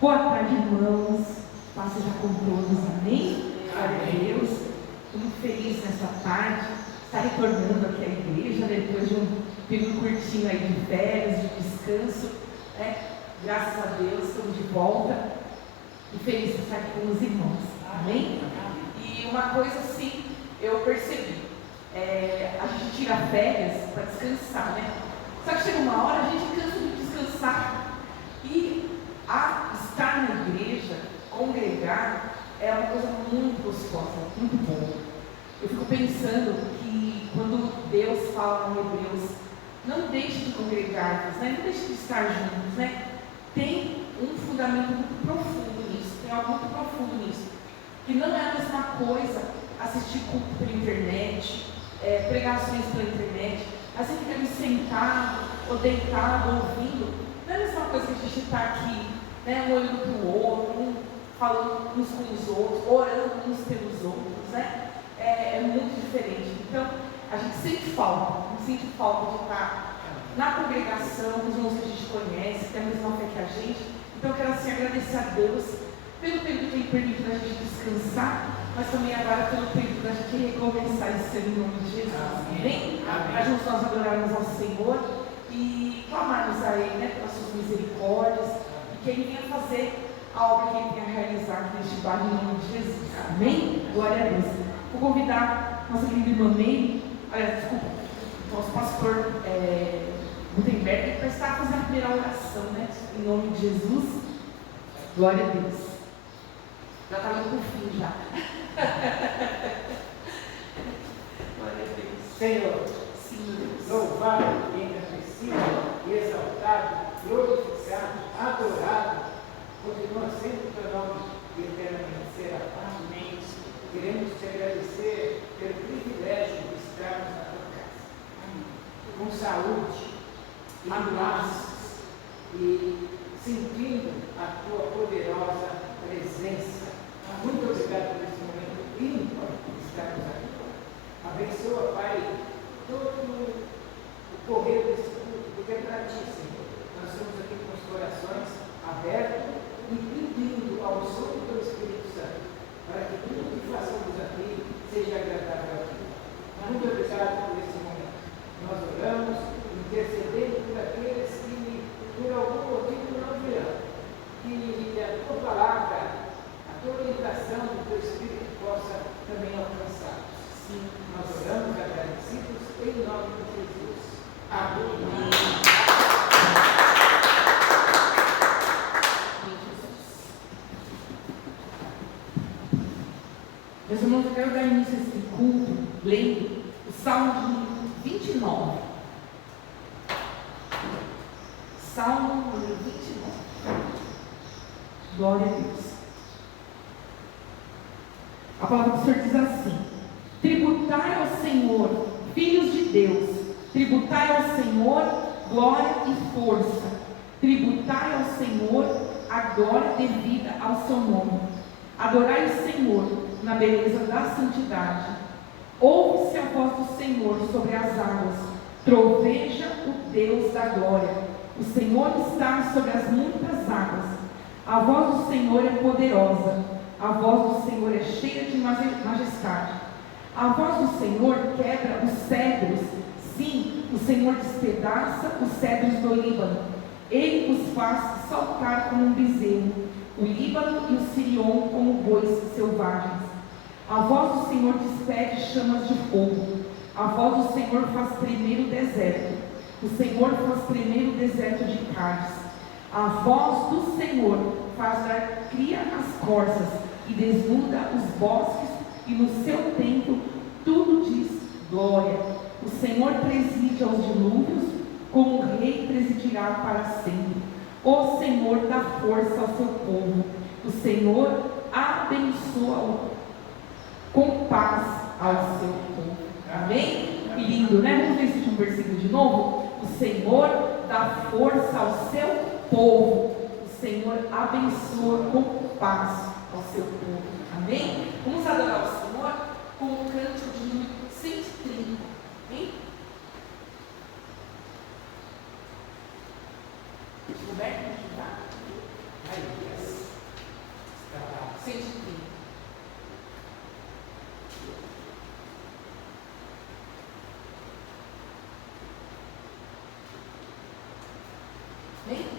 Boa tarde, irmãos. Paz seja com todos, amém? Glória a Deus. Estou muito feliz nessa tarde, estar retornando aqui à igreja, depois de um período curtinho aí de férias, de descanso, né? Graças a Deus, estamos de volta e feliz de estar aqui com os irmãos, amém? E uma coisa assim, eu percebi, a gente tira férias para descansar, né? Só que chega uma hora, a gente cansa de descansar e estar na igreja, congregar, é uma coisa muito gostosa, muito boa. Eu fico pensando que quando Deus fala em Hebreus, não deixe de congregar-vos, né? Não deixe de estar juntos, né? Tem um fundamento muito profundo nisso, tem algo muito profundo nisso, que não é a mesma coisa assistir culto pela internet, pregações pela internet, assim fica ali sentado ou deitado, ouvindo. Não é a mesma coisa que a gente está aqui, né, um olhando para o outro, falando uns com os outros, orando uns pelos outros, né? É muito diferente. Então, a gente sente falta de estar na congregação, com os irmãos que a gente conhece, que tem a mesma fé que a gente. Então, eu quero assim agradecer a Deus pelo período que Ele permite a gente descansar, mas também agora pelo período da gente recomeçar esse ano em nome de Jesus. Amém? Para juntos nós adorarmos ao Senhor e clamarmos a Ele, né, pelas suas misericórdias, e que Ele venha fazer a obra que Ele tem a realizar aqui neste bairro em nome de Jesus. Amém? Glória a Deus. Vou convidar nossa querida irmã Meire, nosso pastor Gutenberg, para estar fazendo a primeira oração, né, em nome de Jesus. Glória a Deus. Já está indo para o fim já. Glória a Deus. Senhor, sim, Deus. Louvado, engrandecido, exaltado, glorificado, adorado, continua sempre o teu nome e eternamente será. Amém. Queremos te agradecer pelo privilégio de estarmos na tua casa. Com saúde, e paz, e sentindo a tua poderosa presença. Muito obrigado por esse momento ímpar de estarmos aqui. Abençoa, Pai, todo o correr desse culto, porque é para ti, Senhor. Nós estamos aqui com os corações abertos e pedindo ao som do Espírito Santo, para que tudo que façamos aqui seja agradável a ti. Muito obrigado por esse momento. Nós oramos, intercedendo por aqueles que, por algum motivo, não virão. Que a tua palavra, a tua orientação do teu Espírito possa também alcançá-los. Sim, nós oramos agradecidos em nome de Jesus. Amém. Meus irmãos, eu quero dar início a esse culto lendo o Salmo 29. Salmo 29. Glória a Deus. A palavra do Senhor diz assim: tributai ao Senhor, filhos de Deus, tributai ao Senhor glória e força, tributai ao Senhor a glória devida ao seu nome. Adorai o Senhor na beleza da santidade. Ouve-se a voz do Senhor sobre as águas, troveja o Deus da glória. O Senhor está sobre as muitas águas. A voz do Senhor é poderosa, a voz do Senhor é cheia de majestade. A voz do Senhor quebra os cedros, sim, o Senhor despedaça os cedros do Líbano. Ele os faz saltar como um bezerro, o Líbano e o Sirion como bois selvagens. A voz do Senhor despede chamas de fogo, a voz do Senhor faz tremer o deserto, o Senhor faz tremer o deserto de Cádiz. A voz do Senhor faz dar cria as corças e desnuda os bosques, e no seu templo tudo diz glória. O Senhor preside aos dilúvios, como o rei presidirá para sempre. O Senhor dá força ao seu povo. O Senhor abençoa com paz ao seu povo. Amém? Que lindo, né? Vamos ver esse último versículo de novo? O Senhor dá força ao seu povo. O Senhor abençoa com paz ao seu povo. Amém? Vamos adorar o Senhor com o cântico de número 130. Amém? Roberto, me ajudar? Aí, yes. 130. Vem.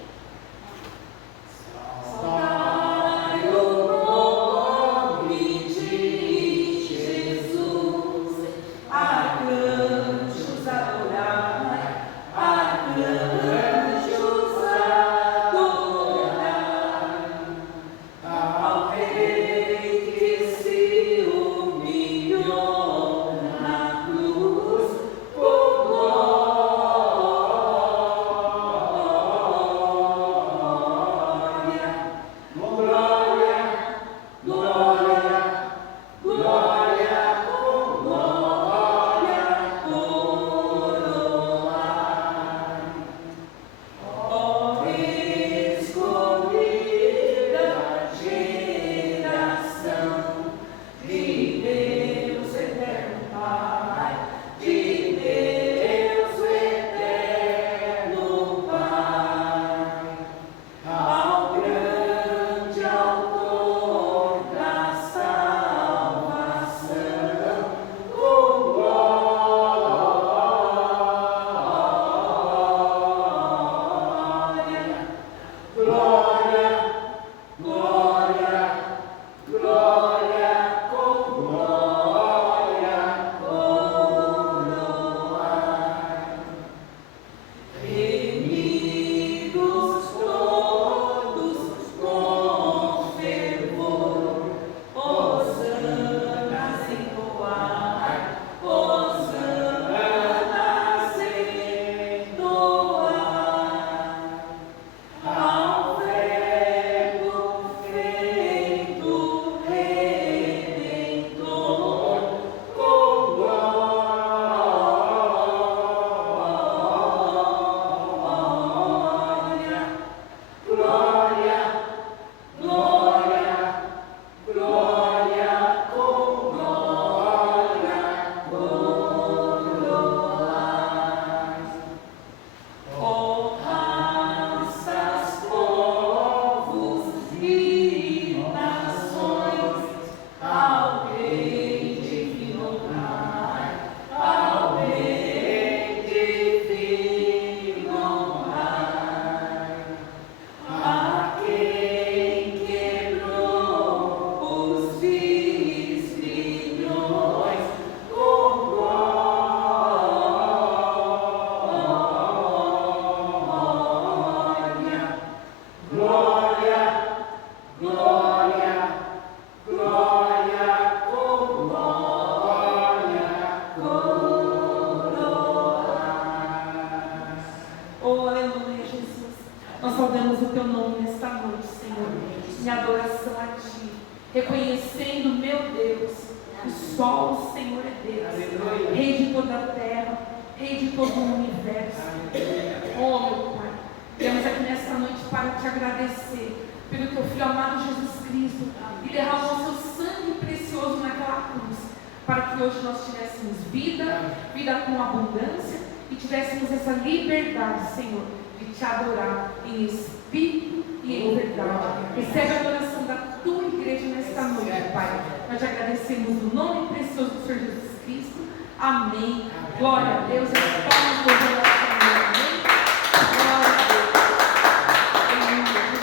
Reconhecendo, meu Deus, que só o Senhor é Deus, Rei de toda a terra, Rei de todo o universo. Oh, meu Pai, viemos aqui nesta noite para te agradecer pelo teu Filho amado Jesus Cristo, que derramou o seu sangue precioso naquela cruz, para que hoje nós tivéssemos vida, vida com abundância, e tivéssemos essa liberdade, Senhor, de te adorar em espírito e em verdade. Recebe a adoração da tua igreja nesta noite, Pai. Nós te agradecemos no nome precioso do Senhor Jesus Cristo. Amém. Glória a Deus. As palmas do Senhor. Amém. Glória a Deus. Em nome de Jesus.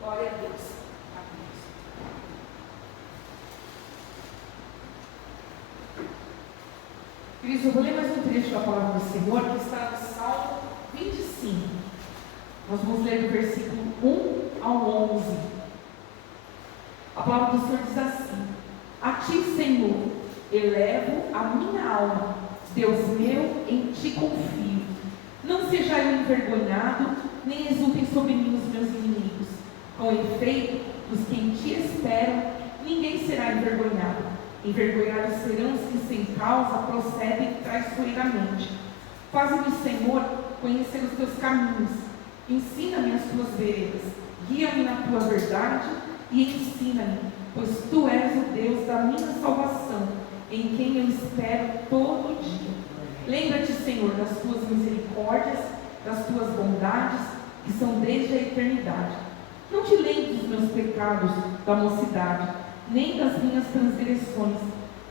Glória a Deus. Amém. Queridos, eu vou ler mais um trecho da palavra do Senhor, que está no Salmo 25. Nós vamos ler do versículo 1 ao 11. A palavra do Senhor diz assim: a ti, Senhor, elevo a minha alma, Deus meu, em ti confio. Não seja eu envergonhado, nem exultem sobre mim os meus inimigos. Com efeito, os que em ti esperam, ninguém será envergonhado. Envergonhados serão os que sem causa procedem traiçoeiramente. Faze-me, Senhor, conhecer os teus caminhos. Ensina-me as tuas veredas. Guia-me na tua verdade e ensina-me, pois tu és o Deus da minha salvação, em quem eu espero todo dia. Lembra-te, Senhor, das tuas misericórdias, das tuas bondades, que são desde a eternidade. Não te lembres dos meus pecados da mocidade, nem das minhas transgressões.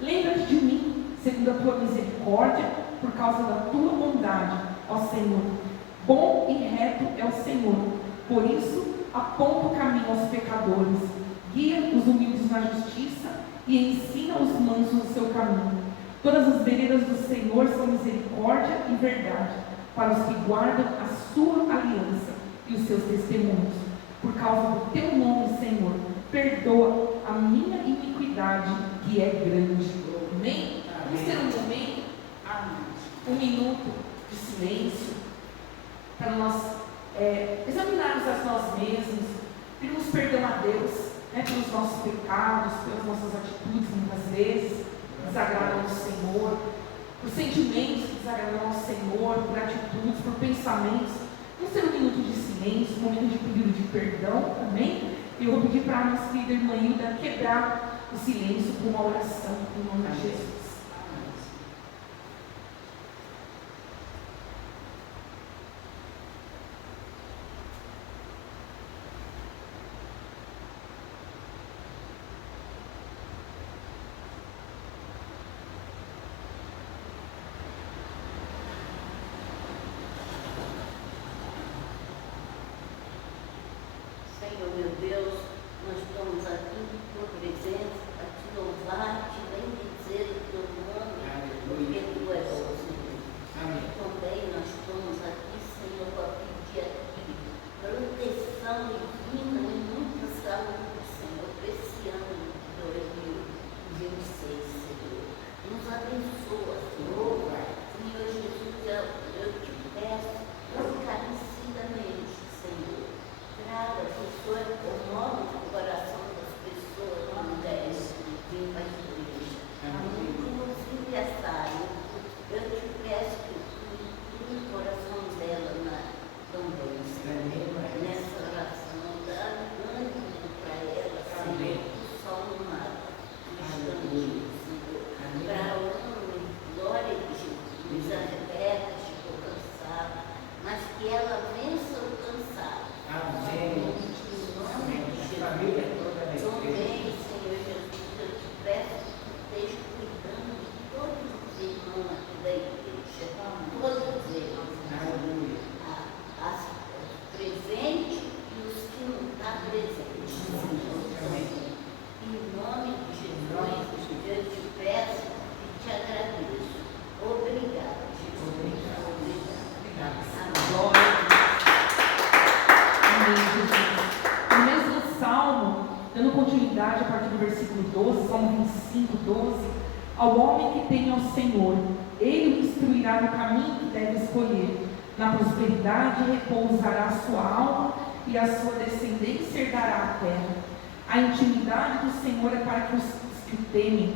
Lembra-te de mim, segundo a tua misericórdia, por causa da tua bondade, ó Senhor. Bom e reto é o Senhor, por isso aponta o caminho aos pecadores, guia os humildes na justiça e ensina os mansos o seu caminho. Todas as veredas do Senhor são misericórdia e verdade, para os que guardam a sua aliança e os seus testemunhos. Por causa do teu nome, Senhor, perdoa a minha iniquidade, que é grande. Amém? Vamos ter um momento, um minuto de silêncio, para nós examinarmos a nós mesmos, pedirmos perdão a Deus, pelos nossos pecados, pelas nossas atitudes, muitas vezes, desagradam ao Senhor, por sentimentos que desagradam ao Senhor, por atitudes, por pensamentos. Vamos ter um minuto de silêncio, um momento de pedido de perdão, amém? E eu vou pedir para a nossa querida irmã Hilda quebrar o silêncio com uma oração, em nome de Jesus. Senhor, meu Deus, nós estamos aqui em tua presença, a te louvar, te bendizer o teu nome, porque tu és o Senhor. Também nós estamos aqui, Senhor, para pedir a ti proteção divina e muita saúde, Senhor, para esse ano de 2026, Senhor. Nos abençoa, Senhor. Senhor Jesus, eu te peço encarecidamente, Senhor, traga, Senhor, comove o coração das pessoas quando querem vir para a igreja. Inclusive essa área, eu te peço que tu inclui o coração dela também, Senhor, nessa oração, dá ânimo para ela, Senhor, só uma instantinho, Senhor, para a honra e glória de Jesus. A Rebeca chegou cansada, mas que ela vença o cansado. Amém. Em nome de Jesus. Também, Senhor Jesus, eu te peço que tu esteja cuidando de todos os irmãos aqui da igreja. Todos eles. Os presentes e os que não estão presentes. Em nome de Jesus, eu te peço e te agradeço. Obrigada, Jesus. Obrigada. Glória a Deus. Amém, Jesus. No mesmo salmo, dando continuidade a partir do versículo 12, Salmo 25, 12, ao homem que teme ao Senhor, ele o instruirá no caminho que deve escolher. Na prosperidade repousará a sua alma e a sua descendência herdará a terra. A intimidade do Senhor é para que os que o temem,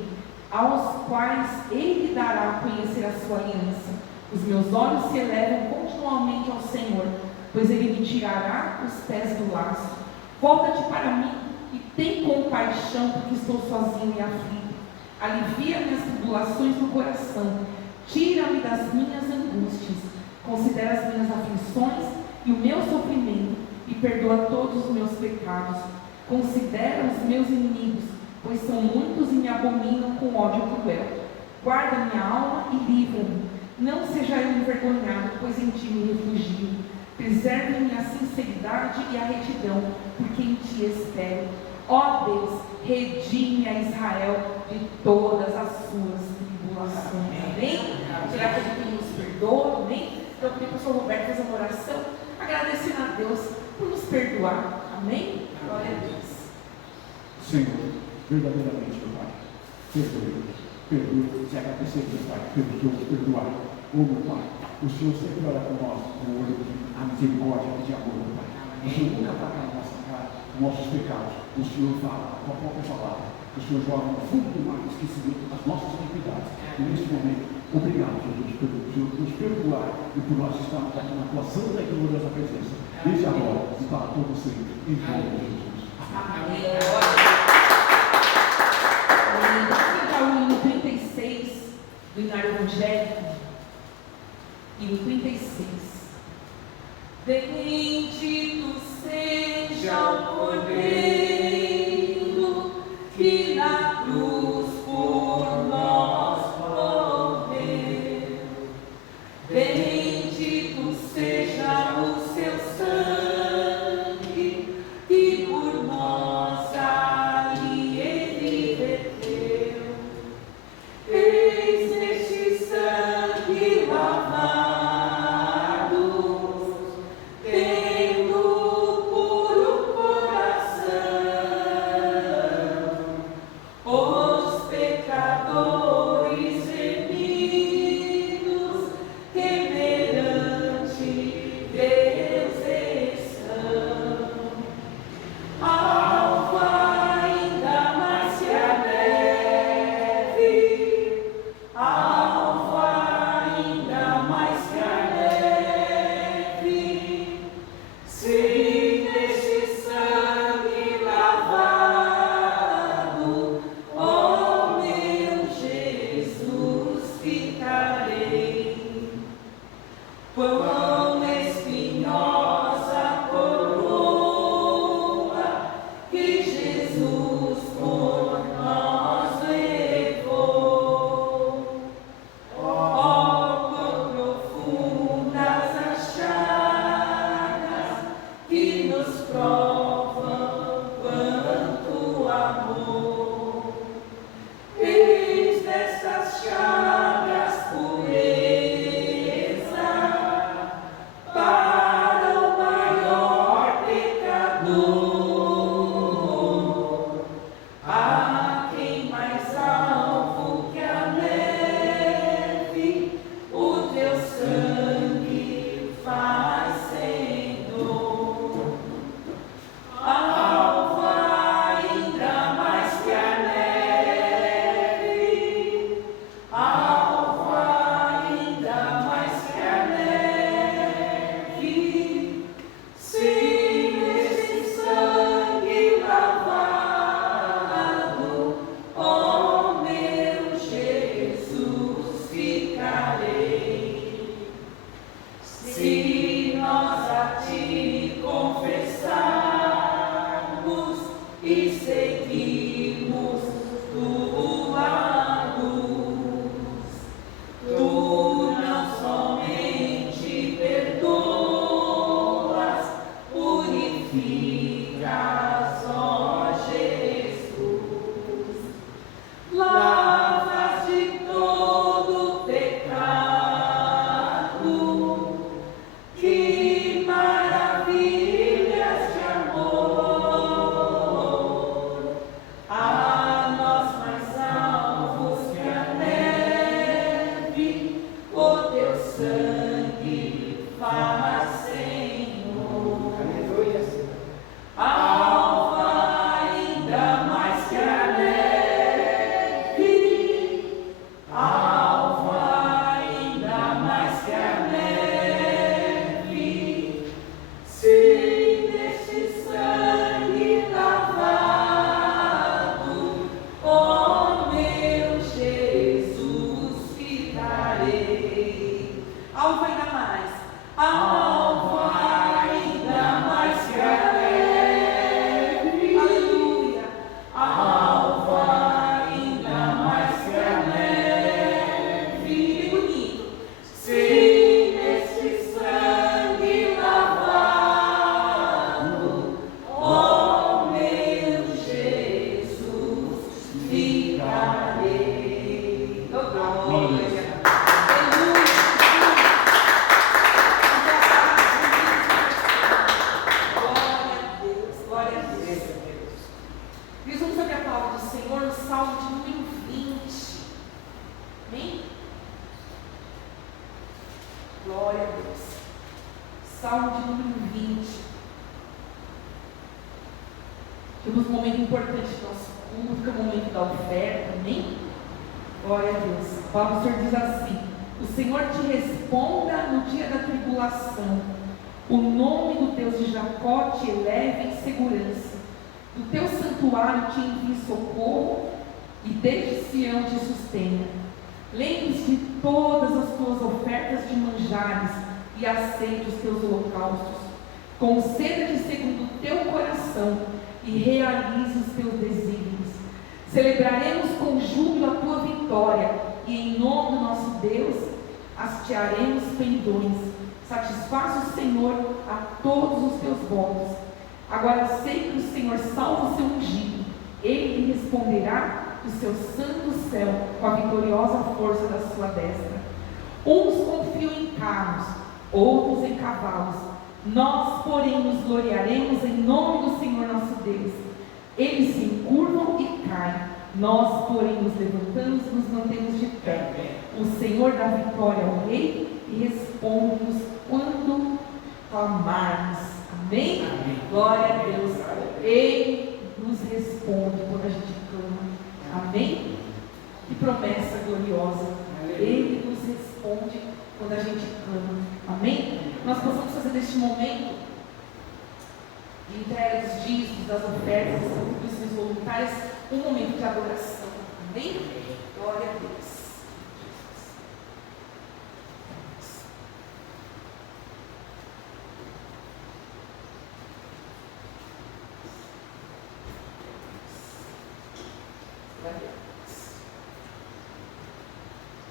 aos quais ele dará a conhecer a sua aliança. Os meus olhos se elevam continuamente ao Senhor, pois ele me tirará os pés do laço. Volta-te para mim e tem compaixão, porque estou sozinho e aflito. Alivia minhas tribulações no coração, tira-me das minhas angústias. Considera as minhas aflições e o meu sofrimento, e perdoa todos os meus pecados. Considera os meus inimigos, pois são muitos e me abominam com ódio cruel. Guarda minha alma e livra-me. Não seja eu envergonhado, pois em ti me refugio. Preserve-me a sinceridade e a retidão, porque em ti espero. Ó Deus, redime a Israel de todas as suas tribulações. Amém? Será que ele nos perdoa? Amém? Então, eu pedi para o pastor Roberto fazer uma oração, agradecendo a Deus por nos perdoar. Amém? Glória a Deus. Senhor, verdadeiramente, meu Pai, perdoe, te agradecer, meu Pai, perdoar. Meu Pai, o Senhor sempre olha para nós com o olho de misericórdia e de amor, meu Pai. O Senhor nunca apaga na nossa cara os nossos pecados. O Senhor fala com a própria palavra. O Senhor joga no fundo do mar esquecimento as nossas iniquidades. E nesse momento, obrigado, Jesus, por nos perdoar e por nós estarmos aqui na tua santa e gloriosa presença. Desde agora e para todos sempre. Em nome de Jesus. Amém. Amém. Hino 36 do Hinário Evangélico. Hino 36. Bendito seja o Salmo de número 20. Amém? Glória a Deus. Salmo de número 20. Temos um momento importante do nosso culto, que é o momento da oferta. Amém? Glória a Deus. A palavra do Senhor diz assim: o Senhor te responda no dia da tribulação. O nome do Deus de Jacó te eleve em segurança. Do teu santuário te envie socorro e desde Sião te sustenha. Lembre-se de todas as tuas ofertas de manjares e aceite os teus holocaustos. Conceda-te segundo o teu coração e realize os teus desígnios. Celebraremos com júbilo a tua vitória e em nome do nosso Deus hastearemos pendões. Satisfaz o Senhor a todos os teus votos. Agora sei que o Senhor salva o seu ungido. Ele lhe responderá do seu santo céu com a vitoriosa força da sua destra. Uns confiam em carros, outros em cavalos. Nós, porém, nos gloriaremos em nome do Senhor nosso Deus. Eles se encurvam e caem. Nós, porém, nos levantamos e nos mantemos de pé. O Senhor dá vitória ao rei e responde-nos quando clamarmos. Amém? Amém. Glória a Deus. Ele nos responde quando a gente clama. Amém? Que promessa gloriosa. Ele nos responde quando a gente clama. Amém? Nós possamos fazer deste momento de entrega dos dízimos, das ofertas, das contribuições voluntárias, um momento de adoração. Amém? Glória a Deus.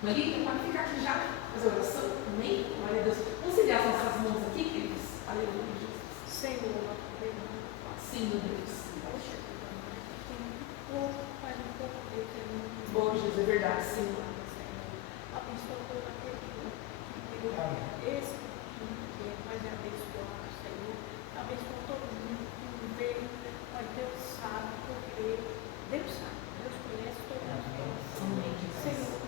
Maria, pode ficar aqui já, fazer oração? Amém? Glória a Deus. Vamos estender as nossas mãos aqui, queridos? Aleluia, Jesus. Senhor, sim, meu Deus. Bom, Jesus, é verdade, Senhor. Abençoa todo aquele que esse que vai me abençoar, Senhor. Abençoa todo mundo que veio, mas Deus sabe, porque Deus sabe, Deus conhece todas as coisas. Senhor,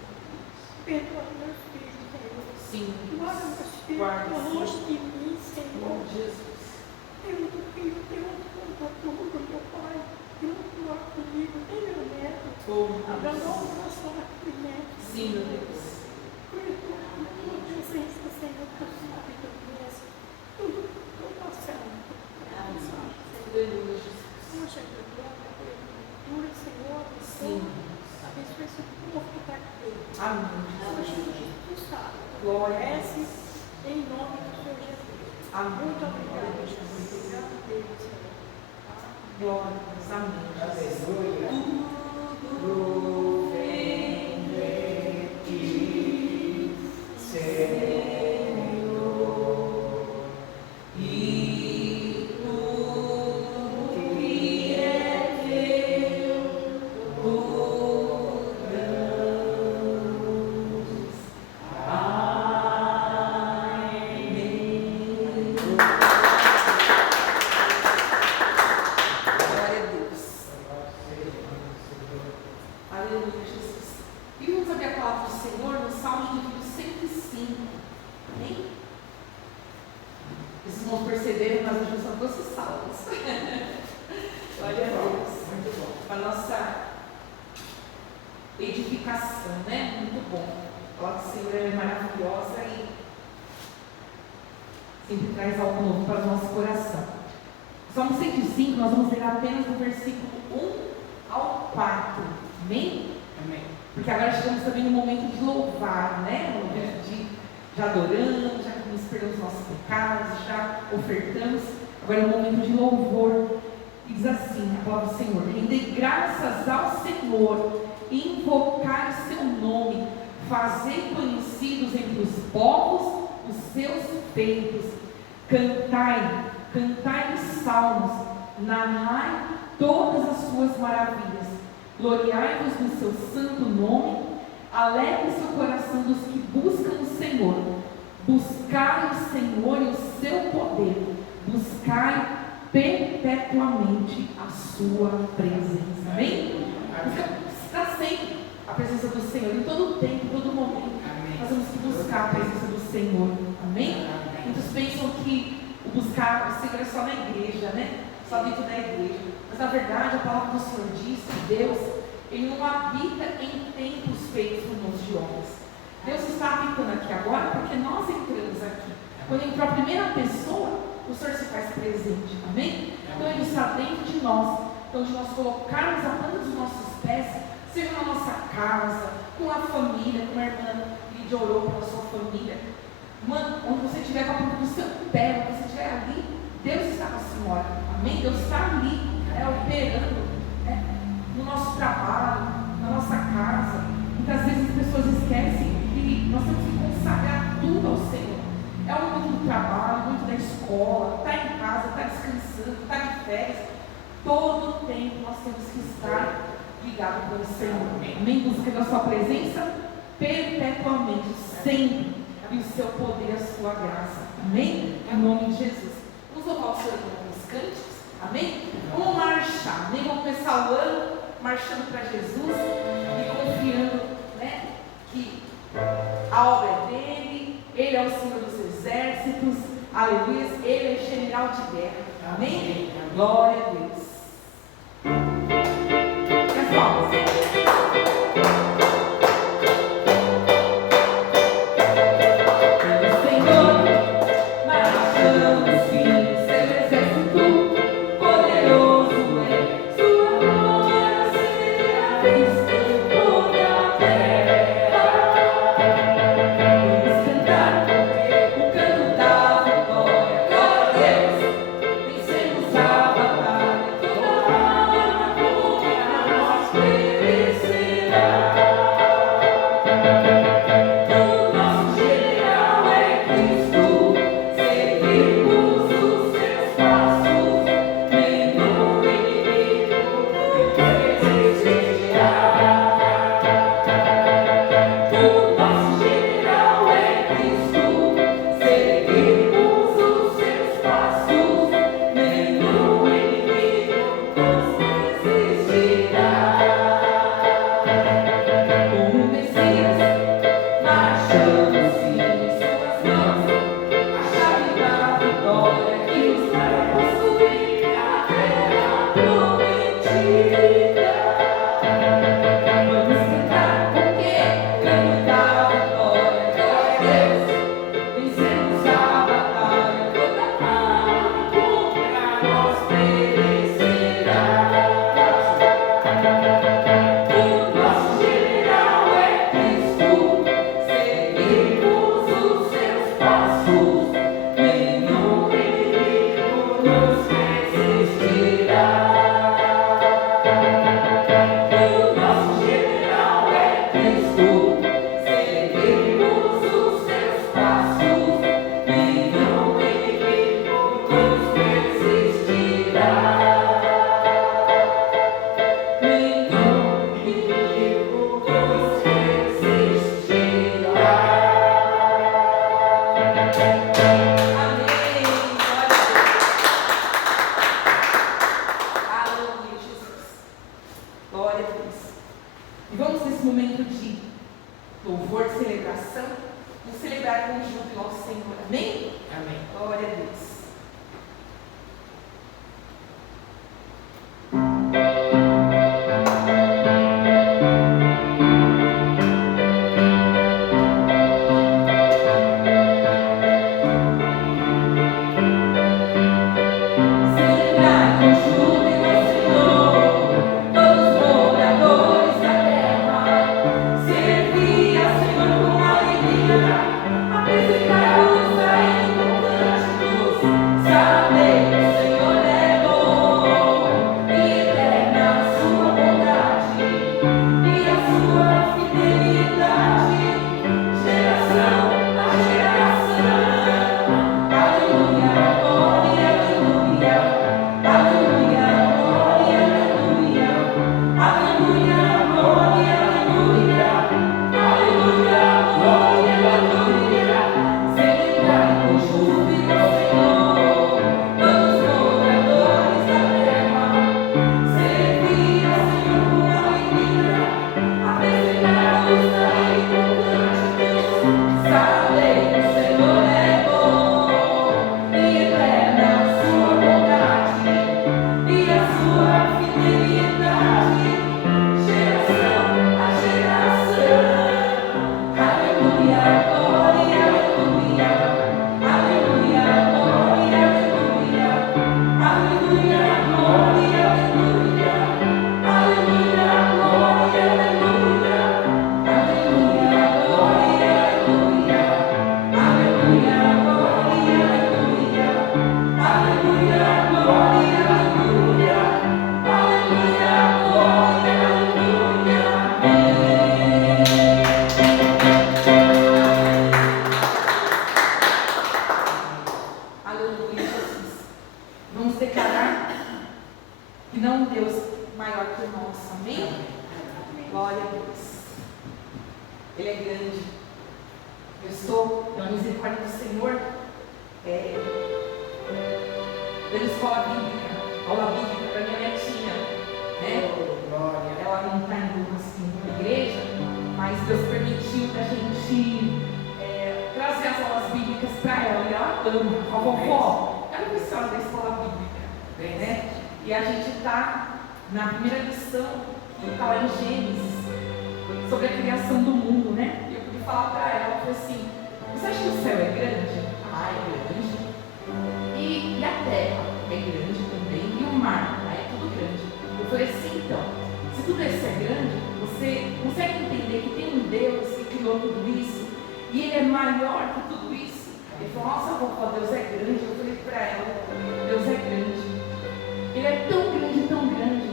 perdoa meus filhos, Senhor. Sim. Guarda meus filhos, longe de mim, Senhor. Bom, Jesus. Tem outro filho, tem outro conta tudo, meu pai. Tem outro que mora comigo, tem meu neto. Abandona o nosso neto. Sim, meu Deus. Cuida da tua presença, Senhor, tu sabe, tu conhece tudo, tudo ao céu. Aleluia, Jesus. Poxa, eu glória, cultura, Senhor, Sim. abençoa esse povo que está aqui. Amém. Tu sabe, Glória a conhece Deus. em nome do Senhor Jesus. Amém. Muito obrigada, Jesus. Obrigada a Deus, Senhor. Glória a Deus. Amém. Aleluia. Tudo vem de ti, Senhor, e tudo que é teu, oramos. Amém. Glória a Deus. Aleluia, Jesus. E vamos abrir a palavra do Senhor no Salmo de número 105. Amém? Vocês vão perceber, nós hoje são 12 salmos. Glória a Deus. Muito bom. Para a nossa edificação, né? Muito bom. A palavra do Senhor é maravilhosa e sempre traz algo novo para o nosso coração. Salmo 105, nós vamos ler apenas do versículo 1 ao 4. Amém? Amém. Porque agora chegamos também no momento de louvar, né? No momento de já adoramos, já nos perdemos os nossos pecados, já ofertamos. Agora é o momento de louvor. E diz assim a palavra do Senhor: rendei graças ao Senhor, invocar o seu nome, fazer conhecidos entre os povos os seus feitos. Cantai, cantai os salmos, narrai todas as suas maravilhas. Gloriai-vos no seu santo nome, alegre seu coração dos que buscam o Senhor. Buscai o Senhor e o seu poder, buscai perpetuamente a sua presença. Amém? Senhor. Amém? Muitos pensam que o buscar o Senhor é só na igreja, né? Só dentro da igreja. Mas na verdade a palavra do Senhor diz que Deus, Ele não habita em templos feitos por mãos de homens. Deus está habitando aqui agora porque nós entramos aqui. Quando entrou a primeira pessoa, o Senhor se faz presente. Amém? Então Ele está dentro de nós. Então de nós colocarmos a planta dos nossos pés, seja na nossa casa, com a família, como a irmã Lídia orou pela sua família. Mano, onde você estiver com a planta do seu pé, onde você estiver ali, Deus está com a senhora. Amém? Deus está ali, operando no nosso trabalho, na nossa casa. Muitas vezes as pessoas esquecem que nós temos que consagrar tudo ao Senhor. É o momento do trabalho, muito da escola, está em casa, está descansando, está de férias. Todo o tempo nós temos que estar ligados pelo Senhor. Amém? Buscando a sua presença perpetuamente, sempre. E o seu poder, a sua graça. Amém? Em nome de Jesus. Vamos louvar o Senhor com os cânticos. Amém? Vamos marchar. Amém? Vamos começar o ano marchando para Jesus e confiando, né, que a obra é dele, ele é o Senhor dos exércitos, aleluia, ele é general de guerra. Amém? Glória a Deus. E as palmas. Apresentar-vos aí com cânticos. Glória a Deus. Ele é grande. Eu estou na misericórdia do Senhor, dando escola bíblica, aula bíblica para minha netinha, né? Ela não está indo assim na igreja, mas Deus permitiu que a gente trazer as aulas bíblicas para ela, e ela ama. A vovó, ela não precisa da escola bíblica, né? E a gente está na primeira lição, que está lá em Gênesis, sobre a criação do mundo, né? E eu pude falar para ela, falei assim, você acha que o céu é grande? Ah, é grande. E a terra é grande também, e o mar, é tudo grande. Eu falei assim, então, se tudo isso é grande, você consegue entender que tem um Deus que criou tudo isso, e Ele é maior que tudo isso? Ele falou, nossa, vovó, Deus é grande. Eu falei para ela, Deus é grande. Ele é tão grande,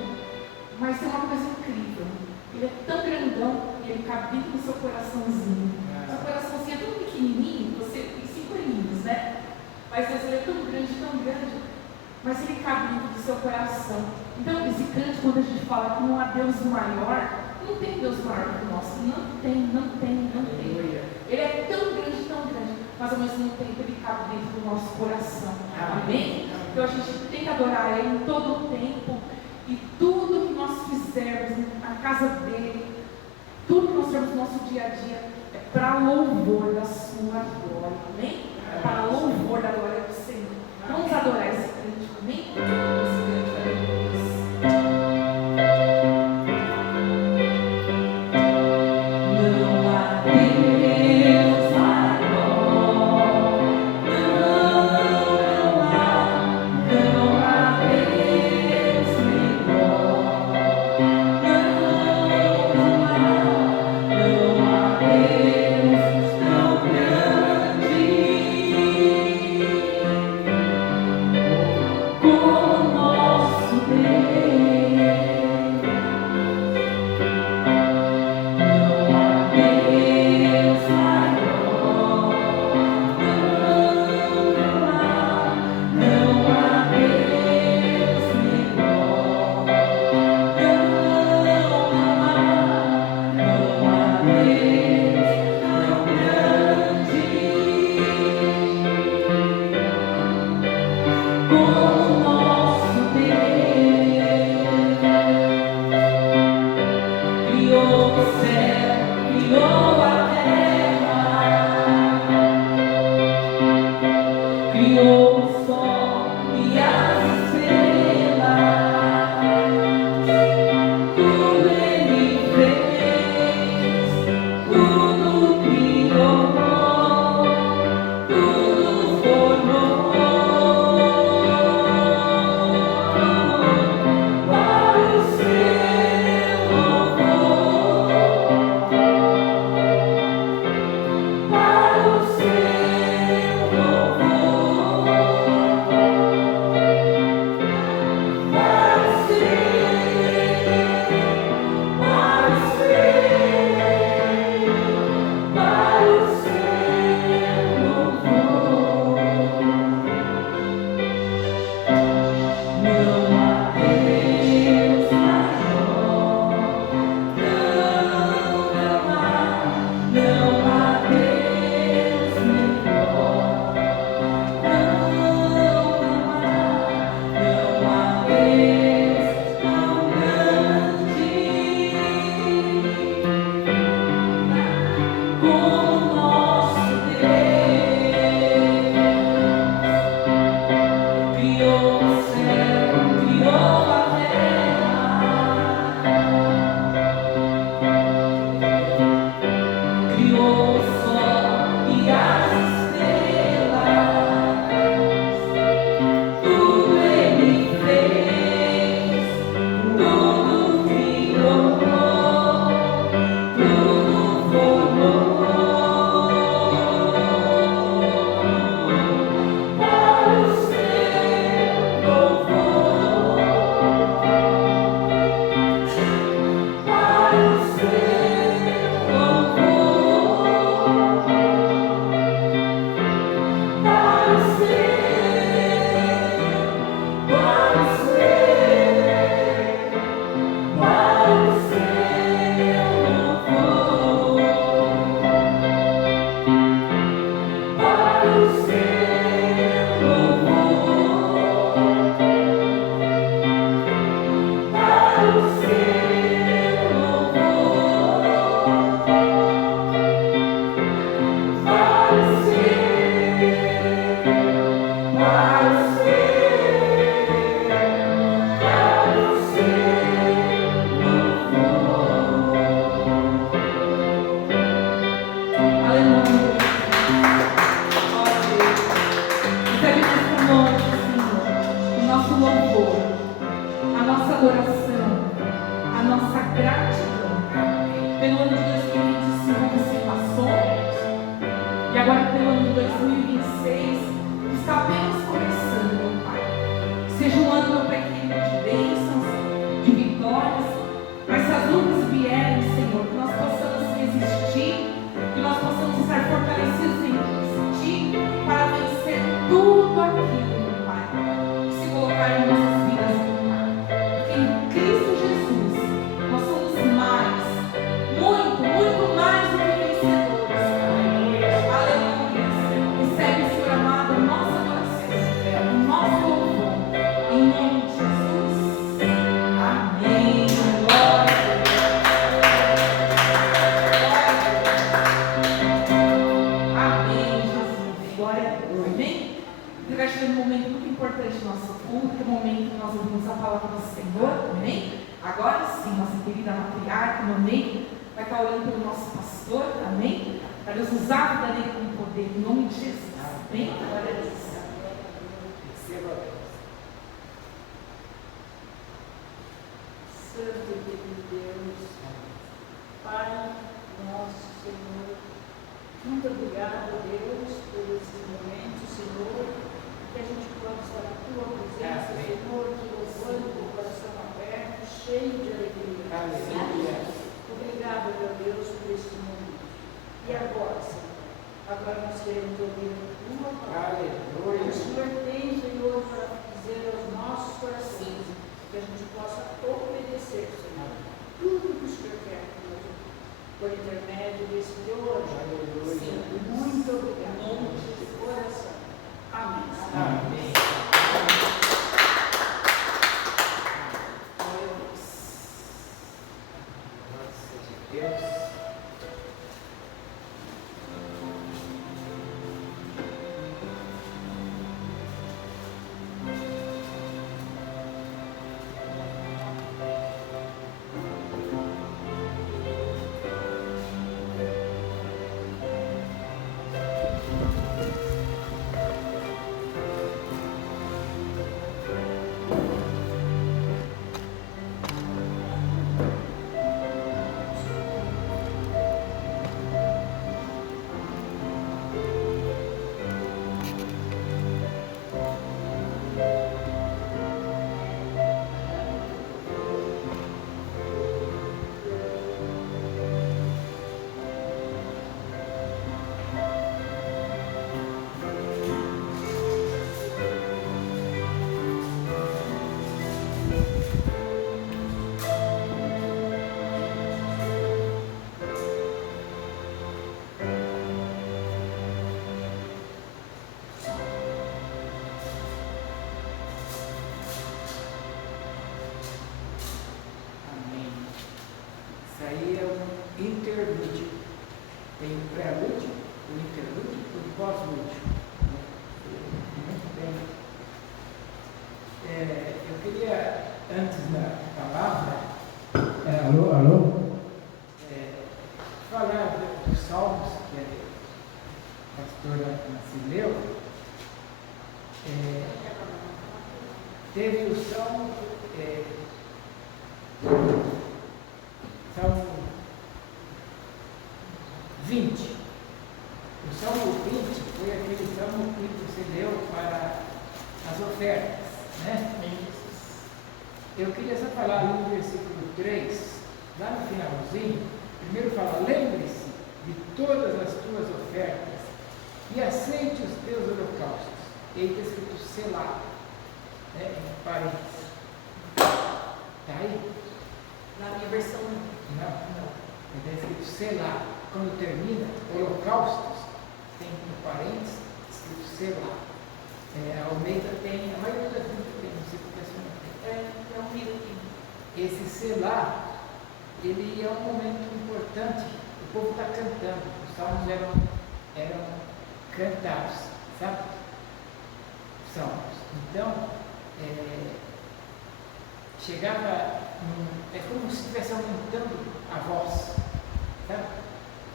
mas tem uma coisa incrível. Ele é tão grandão que ele cabe dentro do seu coraçãozinho. Seu coraçãozinho é tão pequenininho, você tem 5 aninhos, né? Mas Deus, ele é tão grande, mas ele cabe dentro do seu coração. Então, esse grande, quando a gente fala que não há Deus maior, não tem Deus maior que o nosso. Não tem. Ele é tão grande, mas ao mesmo tempo ele cabe dentro do nosso coração. Amém? Então a gente tem que adorar Ele em todo o tempo, e tudo que nós fizermos na casa dele, tudo que nós fizermos no nosso dia a dia, é para louvor da sua glória. Amém? É para louvor da glória do Senhor. Vamos adorar esse cântico. Amém? Esse cântico é Deus. palavra do Senhor, amém? Agora sim, nossa querida matriarca, mamãe, vai estar orando pelo nosso pastor, amém? Para Deus usar a vida dele com poder, em nome de Jesus, amém? Glória a Deus. Receba a Deus. Santo e querido Deus, Pai nosso Senhor, muito obrigado, Deus, por esse momento, Senhor, que a gente possa estar na tua presença, Senhor, te louvando com o coração aberto, cheio de alegria. Aleluia. Obrigado, meu Deus, por este momento. E agora, Senhor, agora nós queremos ouvir a tua palavra. Aleluia. O Senhor tem, Senhor, para dizer aos nossos corações, que a gente possa obedecer, Senhor, tudo que o Senhor quer que nós por intermédio desse teu anjo. Sim, muito obrigado. De coração. Amém. Amém. Graças a Deus. Amém. Isso aí é um interlúdio. Tem o prelúdio, o interlúdio e o pós-lúdio. Muito bem. Eu queria, antes da palavra, Alô? falar dos salmos que a pastora Nancy leu. Teve o salmo, salmo 20. O salmo 20 foi aquele salmo que você leu para as ofertas, né? Eu queria só falar ali no versículo 3, lá no finalzinho. Primeiro fala: lembre-se de todas as tuas ofertas e aceite os teus holocaustos. E aí está escrito Selá, né, em parênteses. Está aí? Na minha versão, Não. Está escrito Selá. Quando termina, holocaustos, tem no parênteses escrito Selá. A Almeida tem, a maioria das Bíblias tem, não sei porque essa não tem. é um livro aqui. Esse Selá, ele é um momento importante. O povo está cantando. Os salmos eram cantados, sabe? Salmos. Então, chegava, é como se estivesse aumentando a voz, sabe?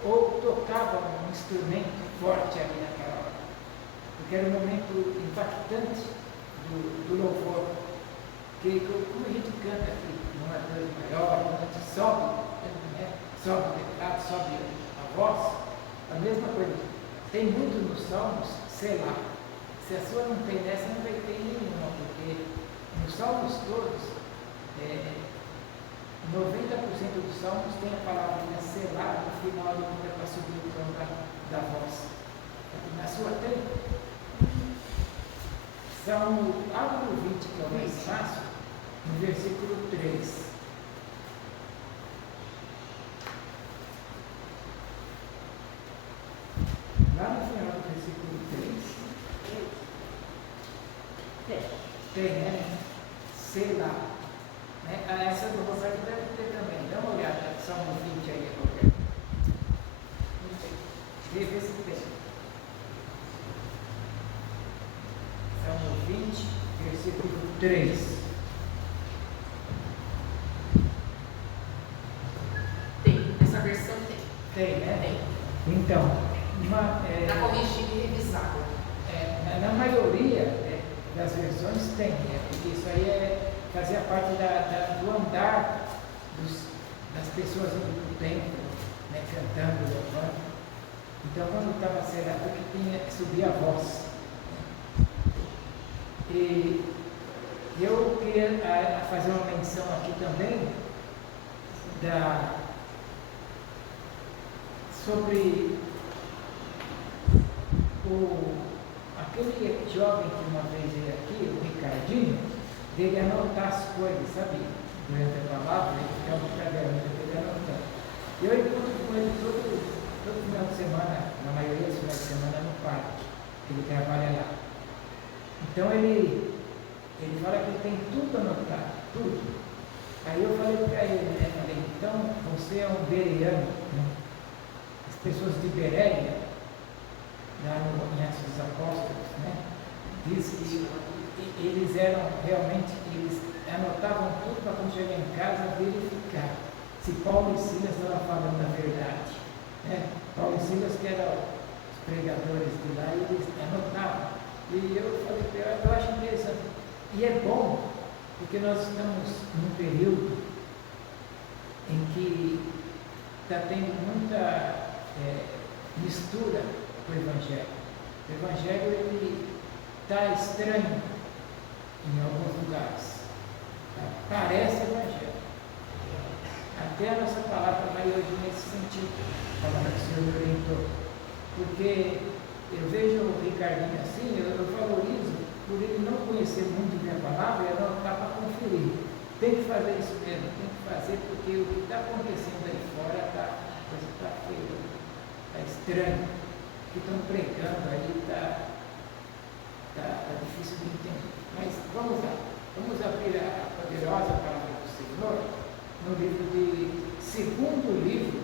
Ou tocava um instrumento forte ali naquela hora, porque era um momento impactante do louvor, que como a gente canta aqui, numa dose maior, quando a gente sobe, né? Sobe o teclado, sobe a voz, a mesma coisa. Tem muito nos salmos, sei lá. Se a sua não tem dessa, não vai ter nenhuma, porque nos salmos todos, 90% dos salmos tem a palavra sei lá no final do mundo para subir o tom da voz. Na sua tem? Salmo, abre o 20, que é o mais fácil, no versículo 3. Lá no final do versículo 3, tem, né? Sei lá. Né? Essa do Roberto deve ter também. Dá uma olhada, Salmo 20 aí, Roberto. Vê se tem. Salmo 20, versículo 3. Tem, né? Tem. Então, Para corrigir e revisar. na maioria das versões tem, né? Porque isso aí fazia parte do andar das pessoas do templo, né? Cantando, louvando. Então, quando estava cerrado, que tinha que subir a voz. E eu queria fazer uma menção aqui também sobre aquele jovem que uma vez veio aqui, o Ricardinho, dele anotar as coisas, sabe? Durante a palavra, ele ficava no caderno, ele anotando. Eu encontro com ele todo final de semana, na maioria dos finais de semana, no parque, que ele trabalha lá. Então ele fala que tem tudo anotado, tudo. Aí eu falei para ele, né? Falei, então você é um bereano, né? As pessoas de Bereia, lá em Atos dos Apóstolos, né? Diz que eles eram realmente, eles anotavam tudo para quando chegar em casa verificar se Paulo e Silas estavam falando a verdade. Né? Paulo e Silas, que eram os pregadores de lá, eles anotavam. E eu falei para ele, eu acho interessante. E é bom, porque nós estamos num período em que está tendo muita mistura com o Evangelho. O Evangelho ele está estranho em alguns lugares. Tá? Parece Evangelho. Até a nossa palavra vai hoje nesse sentido, falando que o Senhor me orientou. Porque eu vejo o Ricardinho assim, eu valorizo por ele não conhecer muito minha palavra e anotar para conferir. Tem que fazer isso mesmo, tem que fazer, porque o que está acontecendo aí fora a coisa está feia, está estranho. O que estão pregando aí está difícil de entender. Mas vamos lá, vamos abrir a poderosa palavra do Senhor no livro segundo livro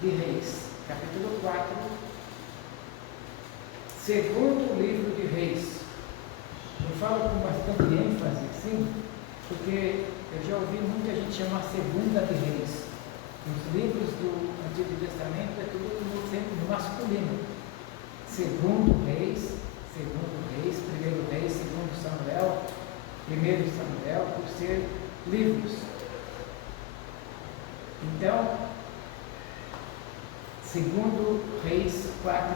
de Reis, capítulo 4, segundo livro de Reis. Eu falo com bastante ênfase, sim, porque eu já ouvi muita gente chamar segunda de Reis. Os livros do Antigo Testamento é tudo sempre no masculino. Segundo Reis, primeiro Reis, segundo Samuel, primeiro Samuel, por ser livros. Então, segundo Reis 4,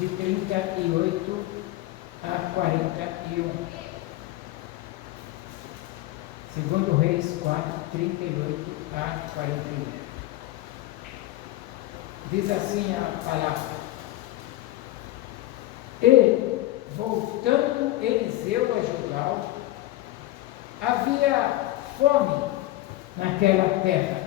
de 38 a 41. Segundo Reis 4, 38 a 41. Diz assim a palavra: E, voltando Eliseu a Gilgal, havia fome naquela terra,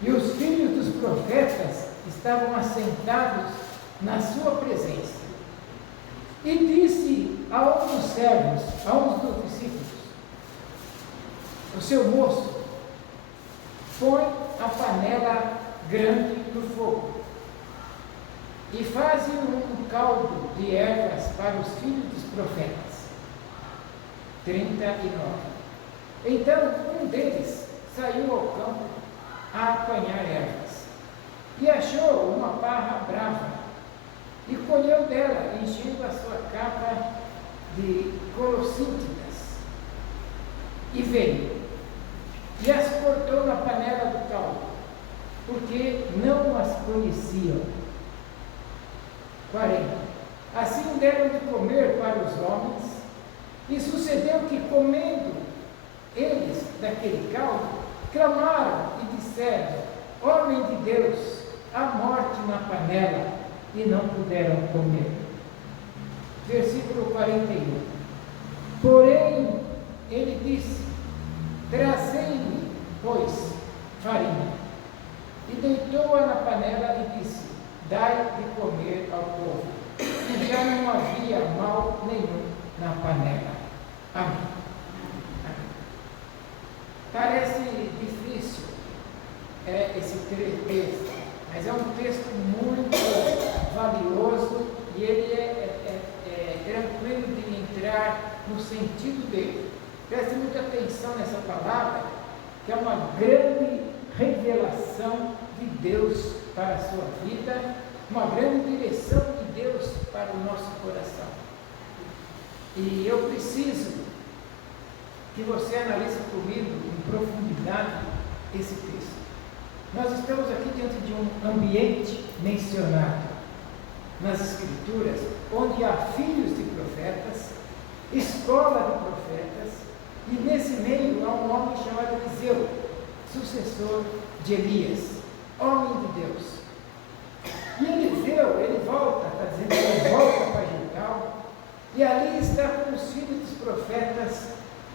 e os filhos dos profetas estavam assentados na sua presença. E disse a um dos servos, a um dos discípulos, o seu moço, põe a panela grande no fogo e faze um caldo de ervas para os filhos dos profetas. 39. Então um deles saiu ao campo a apanhar ervas e achou uma parra brava e colheu dela, enchendo a sua capa de colossíntidas, e veio e as cortou na panela do caldo, porque não as conheciam. 40. Assim deram de comer para os homens, e sucedeu que, comendo eles daquele caldo, clamaram e disseram: Homem de Deus, há morte na panela, e não puderam comer. Versículo 41. Porém, ele disse: Trazei-me, pois, farinha. E deitou-a na panela e disse: Dai de comer ao povo. E já não havia mal nenhum na panela. Amém. Parece difícil esse texto, mas é um texto muito valioso e ele é tranquilo de entrar no sentido dele. Preste muita atenção nessa palavra, que é uma grande revelação de Deus para a sua vida, uma grande direção de Deus para o nosso coração. E eu preciso que você analise comigo em profundidade esse texto. Nós estamos aqui diante de um ambiente mencionado nas Escrituras, onde há filhos de profetas, escola de profetas, e nesse meio há um homem chamado Eliseu, sucessor de Elias, homem de Deus. E Eliseu, ele volta, está dizendo que ele volta para Gilgal, e ali está com os filhos dos profetas,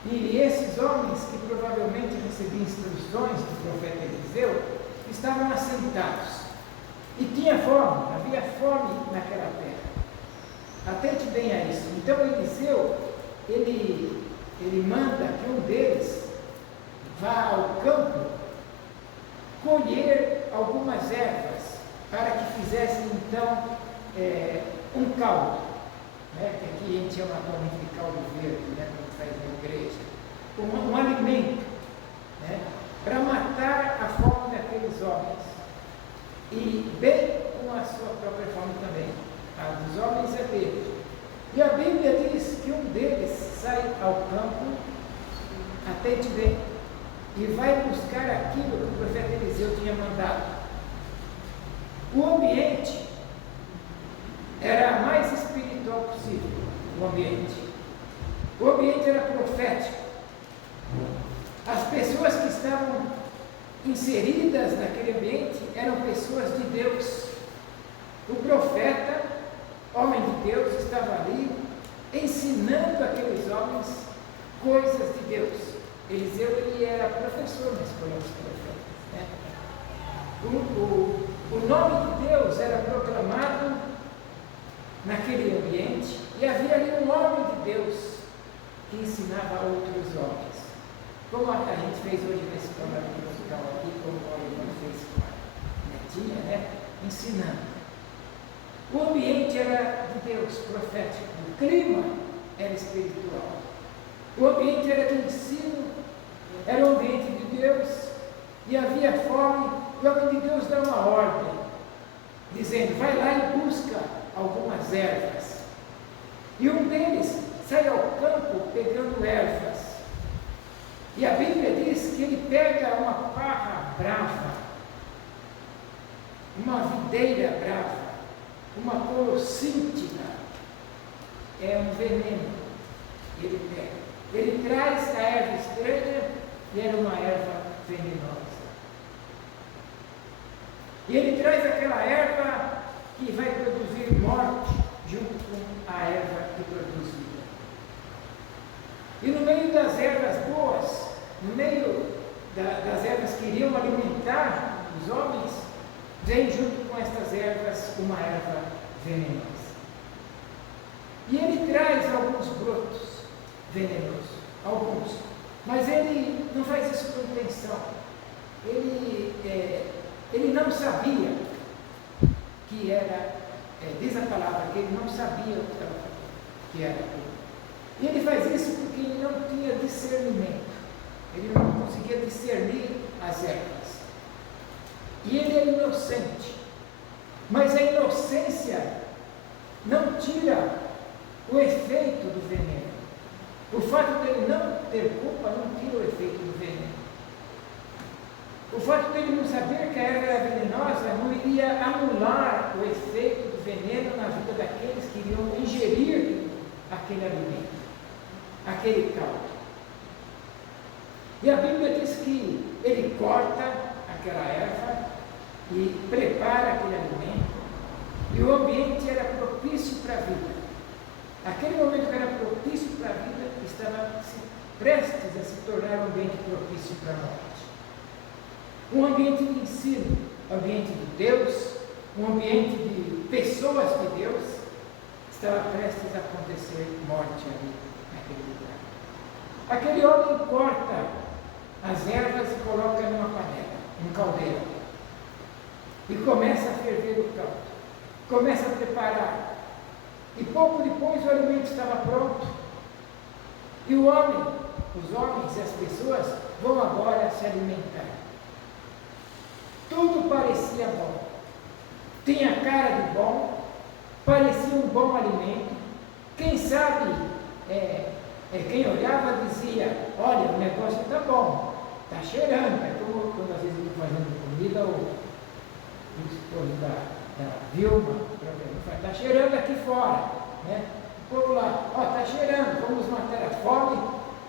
e esses homens que provavelmente recebiam instruções do profeta Eliseu, estavam assentados. E tinha fome, havia fome naquela terra. Atente bem a isso. Então Eliseu, ele manda que um deles vá ao campo colher algumas ervas para que fizessem então um caldo, né, que aqui a gente chama atualmente de caldo verde, né, quando faz na igreja, um alimento, né, para matar a fome daqueles homens, e bem com a sua própria fome também. A dos homens é dele. E a Bíblia diz que um deles sai ao campo, atente bem, e vai buscar aquilo que o profeta Eliseu tinha mandado. O ambiente era a mais espiritual possível, o ambiente era profético. As pessoas que estavam inseridas naquele ambiente eram pessoas de Deus. O profeta, homem de Deus, estava ali ensinando aqueles homens coisas de Deus. Eliseu, ele era professor na escola dos profetas, né? O nome de Deus era proclamado naquele ambiente, e havia ali um homem de Deus que ensinava outros homens, como a gente fez hoje na escola musical aqui, como o irmão fez com a netinha, né? Ensinando. O ambiente era de Deus, profético, o clima era espiritual, o ambiente era de ensino, era um ambiente de Deus, e havia fome. O homem de Deus dá uma ordem, dizendo: vai lá e busca algumas ervas. E um deles sai ao campo pegando ervas. E a Bíblia diz que ele pega uma parra brava, uma videira brava, uma colossíntina, é um veneno. Ele pega. Ele traz a erva estranha, e era uma erva venenosa. E ele traz aquela erva que vai produzir morte, junto com a erva que produz vida. E no meio das ervas boas, no meio das ervas que iriam alimentar os homens, vem junto com estas ervas uma erva venenosa. E ele traz alguns brotos venenosos, alguns, mas ele não faz isso com intenção. Ele não sabia que era, diz a palavra, que ele não sabia o que estava fazendo, que era aquilo. E ele faz isso porque ele não tinha discernimento, ele não conseguia discernir as ervas. E ele é inocente, mas a inocência não tira o efeito do veneno. O fato dele não ter culpa não tira o efeito do veneno. O fato dele não saber que a erva era venenosa não iria anular o efeito do veneno na vida daqueles que iriam ingerir aquele alimento, aquele caldo. E a Bíblia diz que ele corta aquela erva e prepara aquele alimento, e o ambiente era propício para a vida. Aquele momento que era propício para a vida estava prestes a se tornar um ambiente propício para a morte. Um ambiente de ensino, um ambiente de Deus, um ambiente de pessoas de Deus, estava prestes a acontecer morte ali naquele lugar. Aquele homem corta as ervas e coloca numa panela, num caldeirão, e começa a ferver o caldo, começa a preparar. E pouco depois o alimento estava pronto. E o homem, os homens e as pessoas vão agora se alimentar. Tudo Tudo parecia bom. Tinha cara de bom, parecia um bom alimento. Quem sabe, quem olhava dizia, olha, o negócio está bom, está cheirando. É como quando às vezes eu estou fazendo comida, o esposo da Vilma, está cheirando aqui fora, né? O povo lá, ó, está cheirando, vamos matar a fome,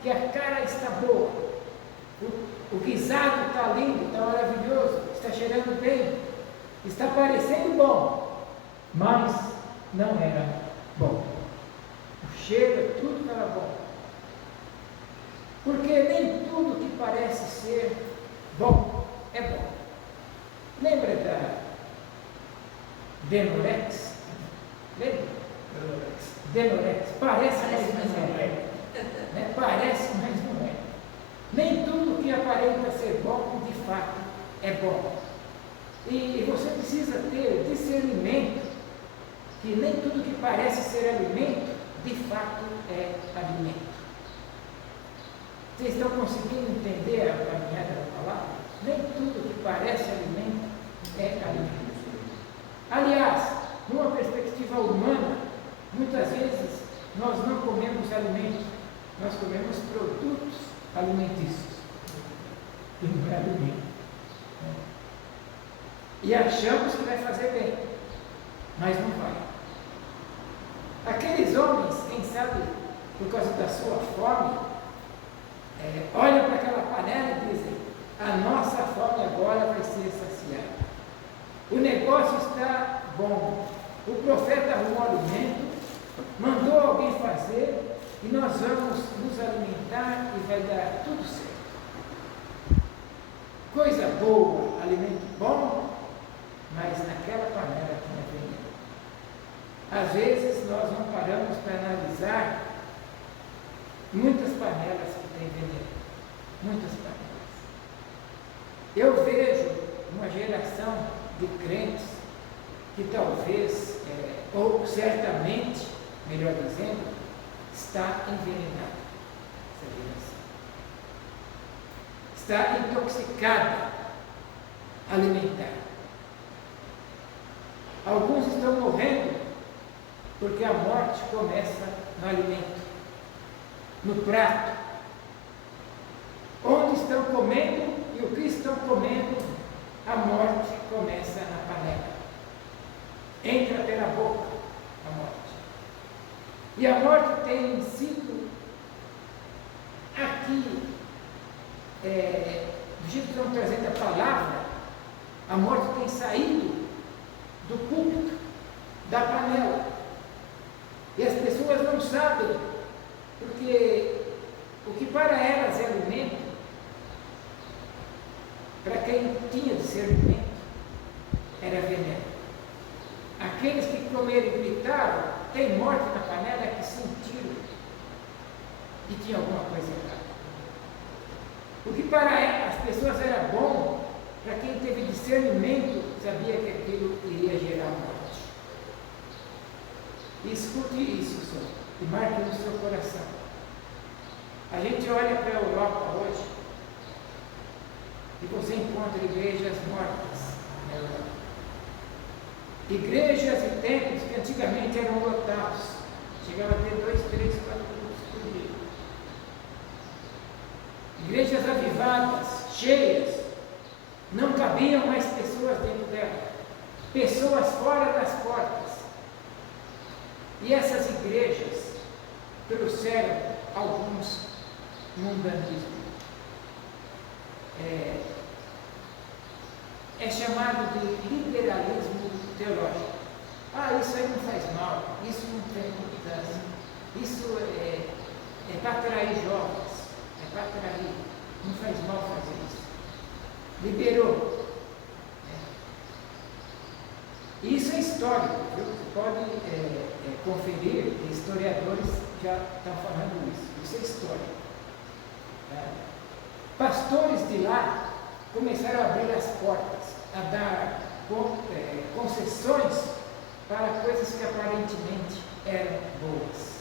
que a cara está boa. O guisado está lindo, está maravilhoso, está cheirando bem, está parecendo bom, mas não era bom. O cheiro, tudo era bom. Porque nem tudo que parece ser bom é bom. Lembra da Denorex? Lembra? Denorex. Parece, mas não é. Né? Parece, mas não é. Nem tudo que aparenta ser bom, de fato, é bom. E você precisa ter discernimento que nem tudo que parece ser alimento, de fato, é alimento. Vocês estão conseguindo entender a caminhada da palavra? Nem tudo que parece alimento é alimento. Aliás, numa perspectiva humana, muitas vezes nós não comemos alimentos, nós comemos produtos alimentícios, que não é alimento. E achamos que vai fazer bem, mas não vai. Aqueles homens, quem sabe, por causa da sua fome, olham para aquela panela e dizem, a nossa fome agora vai ser saciada. O negócio está bom. O profeta arrumou alimento, mandou alguém fazer, e nós vamos nos alimentar e vai dar tudo certo. Coisa boa, alimento bom, mas naquela panela tinha veneno. Às vezes nós não paramos para analisar muitas panelas que têm veneno. Muitas panelas. Eu vejo uma geração de crentes que talvez, ou certamente, melhor dizendo, está envenenada, essa geração. Está intoxicada alimentar. Alguns estão morrendo porque a morte começa no alimento, no prato. Onde estão comendo e o que estão comendo, a morte começa na panela. Entra pela boca a morte. E a morte tem sido aqui, do jeito que estamos trazendo a palavra, a morte tem saído do púlpito, da panela. E as pessoas não sabem, porque o que para elas é alimento, para quem tinha de ser alimento, era veneno. Aqueles que comeram e gritaram, tem morte na panela, que sentiram que tinha alguma coisa errada. O que para as pessoas era bom, para quem teve discernimento, sabia que aquilo iria gerar morte. E escute isso, senhor, e marque no seu coração. A gente olha para a Europa hoje e você encontra igrejas mortas na Europa. Igrejas e templos que antigamente eram lotados, chegava a ter 2, 3, 4 cultos por dia. Igrejas avivadas, cheias, não cabiam mais pessoas dentro dela, pessoas fora das portas. E essas igrejas trouxeram alguns mundanismo. É chamado de liberalismo teológico. Isso aí não faz mal, isso não tem importância, isso é para atrair jovens, é para atrair, não faz mal fazer isso. Liberou. Isso é histórico, viu? Você pode conferir, historiadores já estão falando isso. Isso é histórico. Pastores de lá começaram a abrir as portas, a dar concessões para coisas que aparentemente eram boas.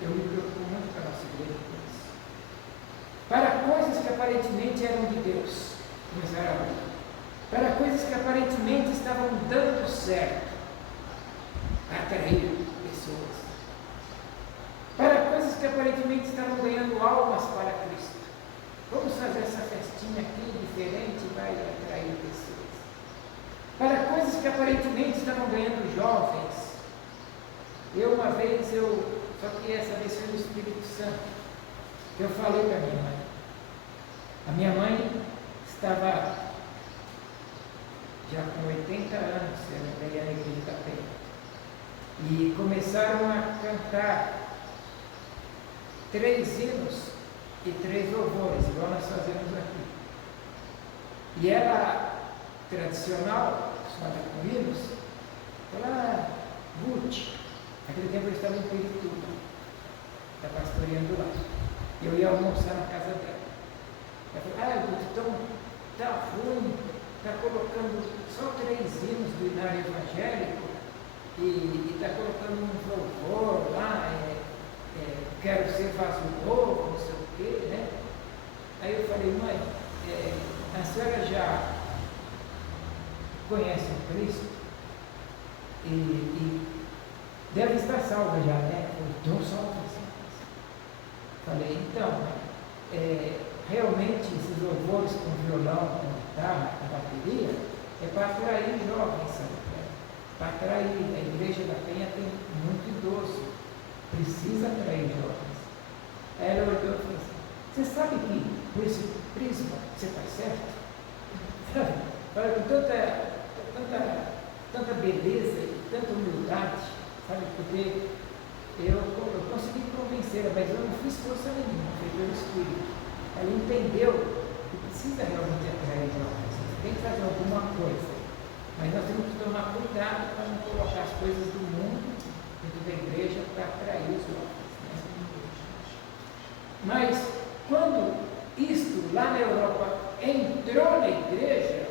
Eu me preocupo muito com a nossa igreja com isso. Para coisas que aparentemente eram de Deus, começaram a abrir. para coisas que aparentemente estavam dando certo, atrair pessoas, para coisas que aparentemente estavam ganhando almas para Cristo. Vamos fazer essa festinha aqui diferente, vai atrair pessoas. Para coisas que aparentemente estavam ganhando jovens. Uma vez, só queria saber se foi do Espírito Santo, que eu falei para minha mãe. A minha mãe estava já com 80 anos, ela veio à igreja da Penha. E começaram a cantar 3 hinos e 3 louvores, igual nós fazemos aqui. E ela, tradicional, acostumada com hinos, ela, Ruth, naquele tempo eu estava em Pirituba, está pastoreando lá. Eu ia almoçar na casa dela. Ela falou, Ruth, então está ruim, está colocando só 3 hinos do hinário evangélico e está colocando um louvor lá, quero ser vaso novo, não sei o quê, né? Aí eu falei, mãe, a senhora já conhece o Cristo e deve estar salva já, né? Eu estou salva, sim. Falei, então, realmente esses louvores com violão, com guitarra, com bateria, é para atrair jovens, sabe? Para atrair. A igreja da Penha tem muito idoso, precisa atrair jovens. Aí ela olhou e falou assim, você sabe que por esse prisma você está certo? Sabe? Fala com tanta beleza e tanta humildade, sabe? Porque eu consegui convencê-la, mas eu não fiz força nenhuma, foi pelo Espírito. Ela entendeu que precisa realmente atrair jovens, tem que fazer alguma coisa, mas nós temos que tomar cuidado para não colocar as coisas do mundo dentro da igreja para atrair os jovens. Né? Mas quando isto lá na Europa entrou na igreja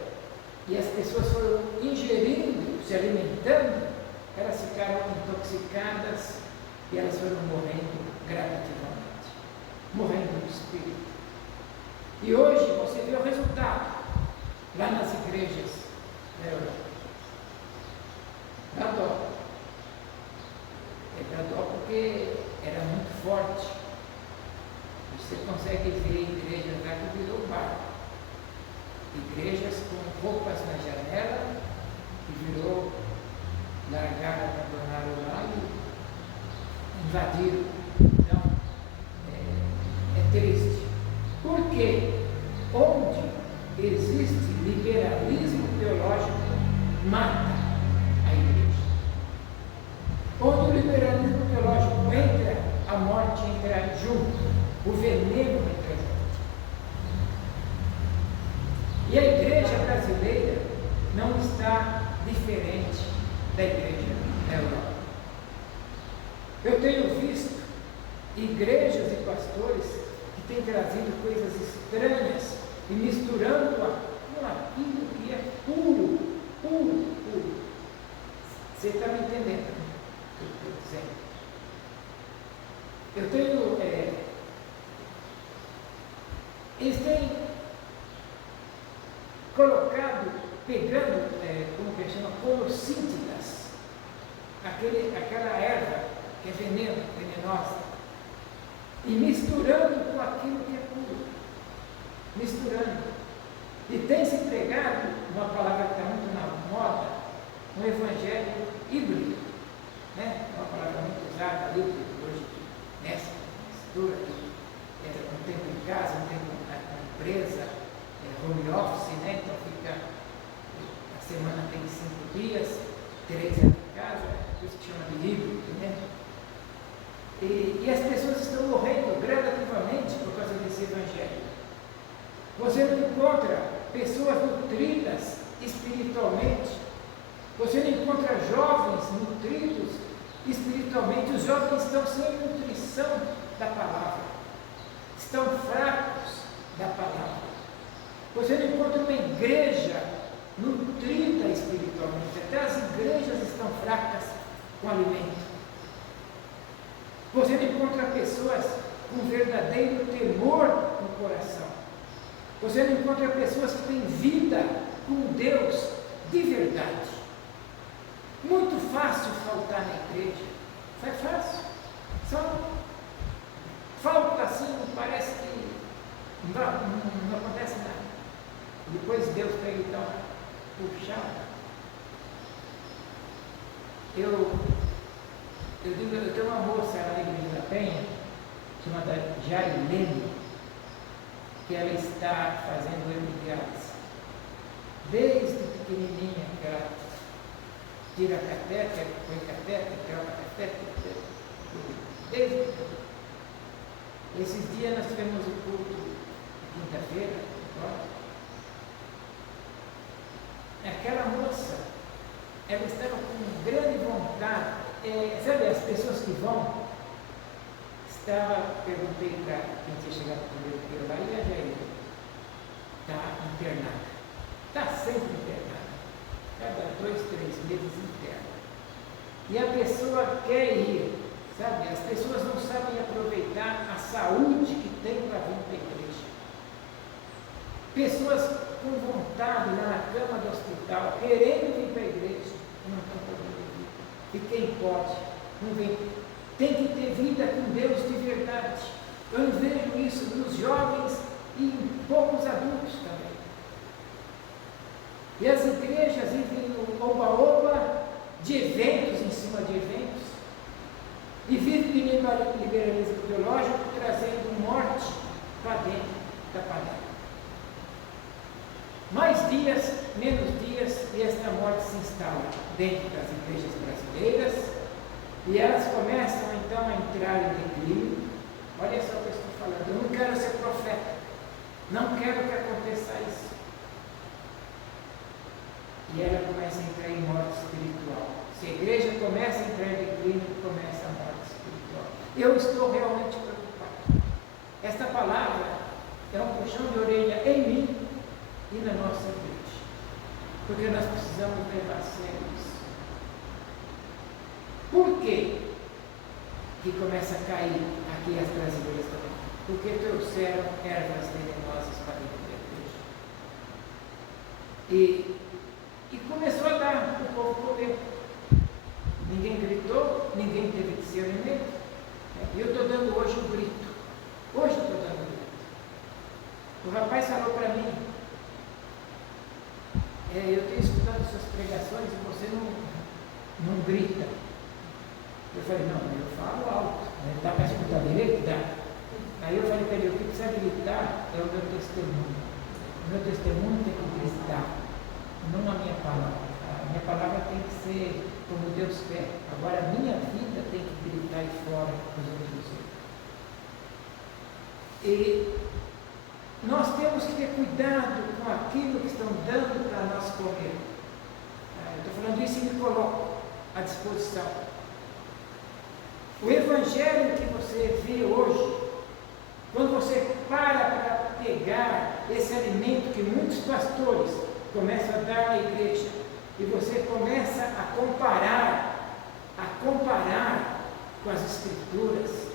e as pessoas foram ingerindo, se alimentando, elas ficaram intoxicadas e elas foram morrendo gradativamente, morrendo no espírito. E hoje você vê o resultado lá nas igrejas da Europa. Dá dó. Dá dó porque era muito forte. Você consegue ver igrejas lá que virou bar. Igrejas com roupas na janela, que virou, largaram, abandonaram lá e invadiram. Então, é triste. Porque onde existe liberalismo teológico, mata a igreja. Onde o liberalismo teológico entra, a morte entra junto, o veneno entra junto. E a igreja brasileira não está diferente da igreja da Europa. Eu tenho visto igrejas e pastores que têm trazido coisas estranhas e misturando com aquilo que é puro. Você está me entendendo o que eu estou dizendo? Eu tenho, eles têm colocado, pegando, como que chama, colossíntidas, aquela erva que é venenosa, e misturando com aquilo que é puro. Misturando. E tem se pregado, uma palavra que está muito na moda, um evangelho híbrido. Né? Uma palavra muito usada, híbrido, hoje, nessa mistura, um tempo em casa, um tempo na empresa, home office, né? Então fica, a semana tem 5 dias, 3 em casa, por isso que chama de híbrido, né? E as pessoas estão morrendo gradativamente por causa desse evangelho. Você não encontra pessoas nutridas espiritualmente. Você não encontra jovens nutridos espiritualmente. Os jovens estão sem nutrição da palavra. Estão fracos da palavra. Você não encontra uma igreja nutrida espiritualmente. Até as igrejas estão fracas com alimento. Você não encontra pessoas com verdadeiro temor no coração. Você não encontra pessoas que têm vida com Deus de verdade. Muito fácil faltar na igreja. Foi fácil. Só falta assim, parece que não acontece nada. Depois Deus pega e dá uma puxada. Eu tenho uma moça lá na Igreja da Penha, chamada Jailene, que ela está fazendo hemodiálise. Desde pequenininha, que ela tira catéter, põe catéter, troca catéter, desde esses dias nós tivemos o culto de quinta-feira, aquela moça, ela estava com grande vontade, sabe, as pessoas que vão, perguntei para quem tinha chegado primeiro lá, e a Jair está internada, está sempre internada, cada 2, 3 meses interna, e a pessoa quer ir, sabe, as pessoas não sabem aproveitar a saúde que tem para vir para a igreja, pessoas com vontade lá na cama do hospital, querendo vir para a igreja, não estão podendo vir. E quem pode, não vem. Tem que ter vida com Deus de verdade. Eu vejo isso nos jovens e em poucos adultos também. E as igrejas vivem no oba-oba de eventos em cima de eventos. E vivem de liberalismo teológico, trazendo morte para dentro da panela. Mais dias, menos dias, e esta morte se instala dentro das igrejas brasileiras, e elas começam então a entrar em declínio. Olha só o que eu estou falando, eu não quero ser profeta, não quero que aconteça isso. E ela começa a entrar em morte espiritual. Se a igreja começa a entrar em declínio, começa a morte espiritual. Eu estou realmente preocupado. Esta palavra é um puxão de orelha em mim e na nossa igreja, porque nós precisamos levar a sério isso. Por quê que começa a cair aqui as brasileiras também? Porque trouxeram ervas venenosas para dentro da igreja. E começou a dar o povo comer. Ninguém gritou, ninguém teve discernimento. E eu estou dando hoje um grito. Hoje eu estou dando um grito. O rapaz falou para mim, eu tenho escutado suas pregações e você não grita. Eu falei, não, eu falo alto. Dá para escutar direito? Dá. Aí eu falei para ele, o que precisa gritar é o meu testemunho. O meu testemunho tem que gritar, não a minha palavra. A minha palavra tem que ser como Deus quer. Agora a minha vida tem que gritar aí fora dos outros. E nós temos que ter cuidado com aquilo que estão dando para nós comer. Eu estou falando isso e me coloco à disposição. O evangelho que você vê hoje, quando você para pegar esse alimento que muitos pastores começam a dar à igreja, e você começa a comparar com as escrituras,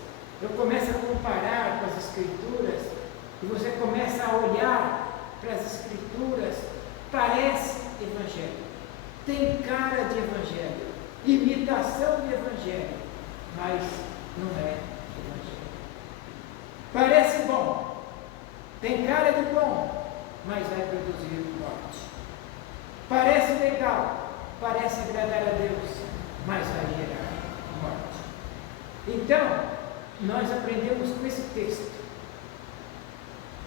eu começo a comparar com as escrituras, e você começa a olhar para as escrituras, parece evangelho, tem cara de evangelho, imitação de evangelho, mas não é evangelho. Parece bom, tem cara de bom, mas vai produzir morte. Parece legal, parece agradar a Deus, mas vai gerar morte. Então, nós aprendemos com esse texto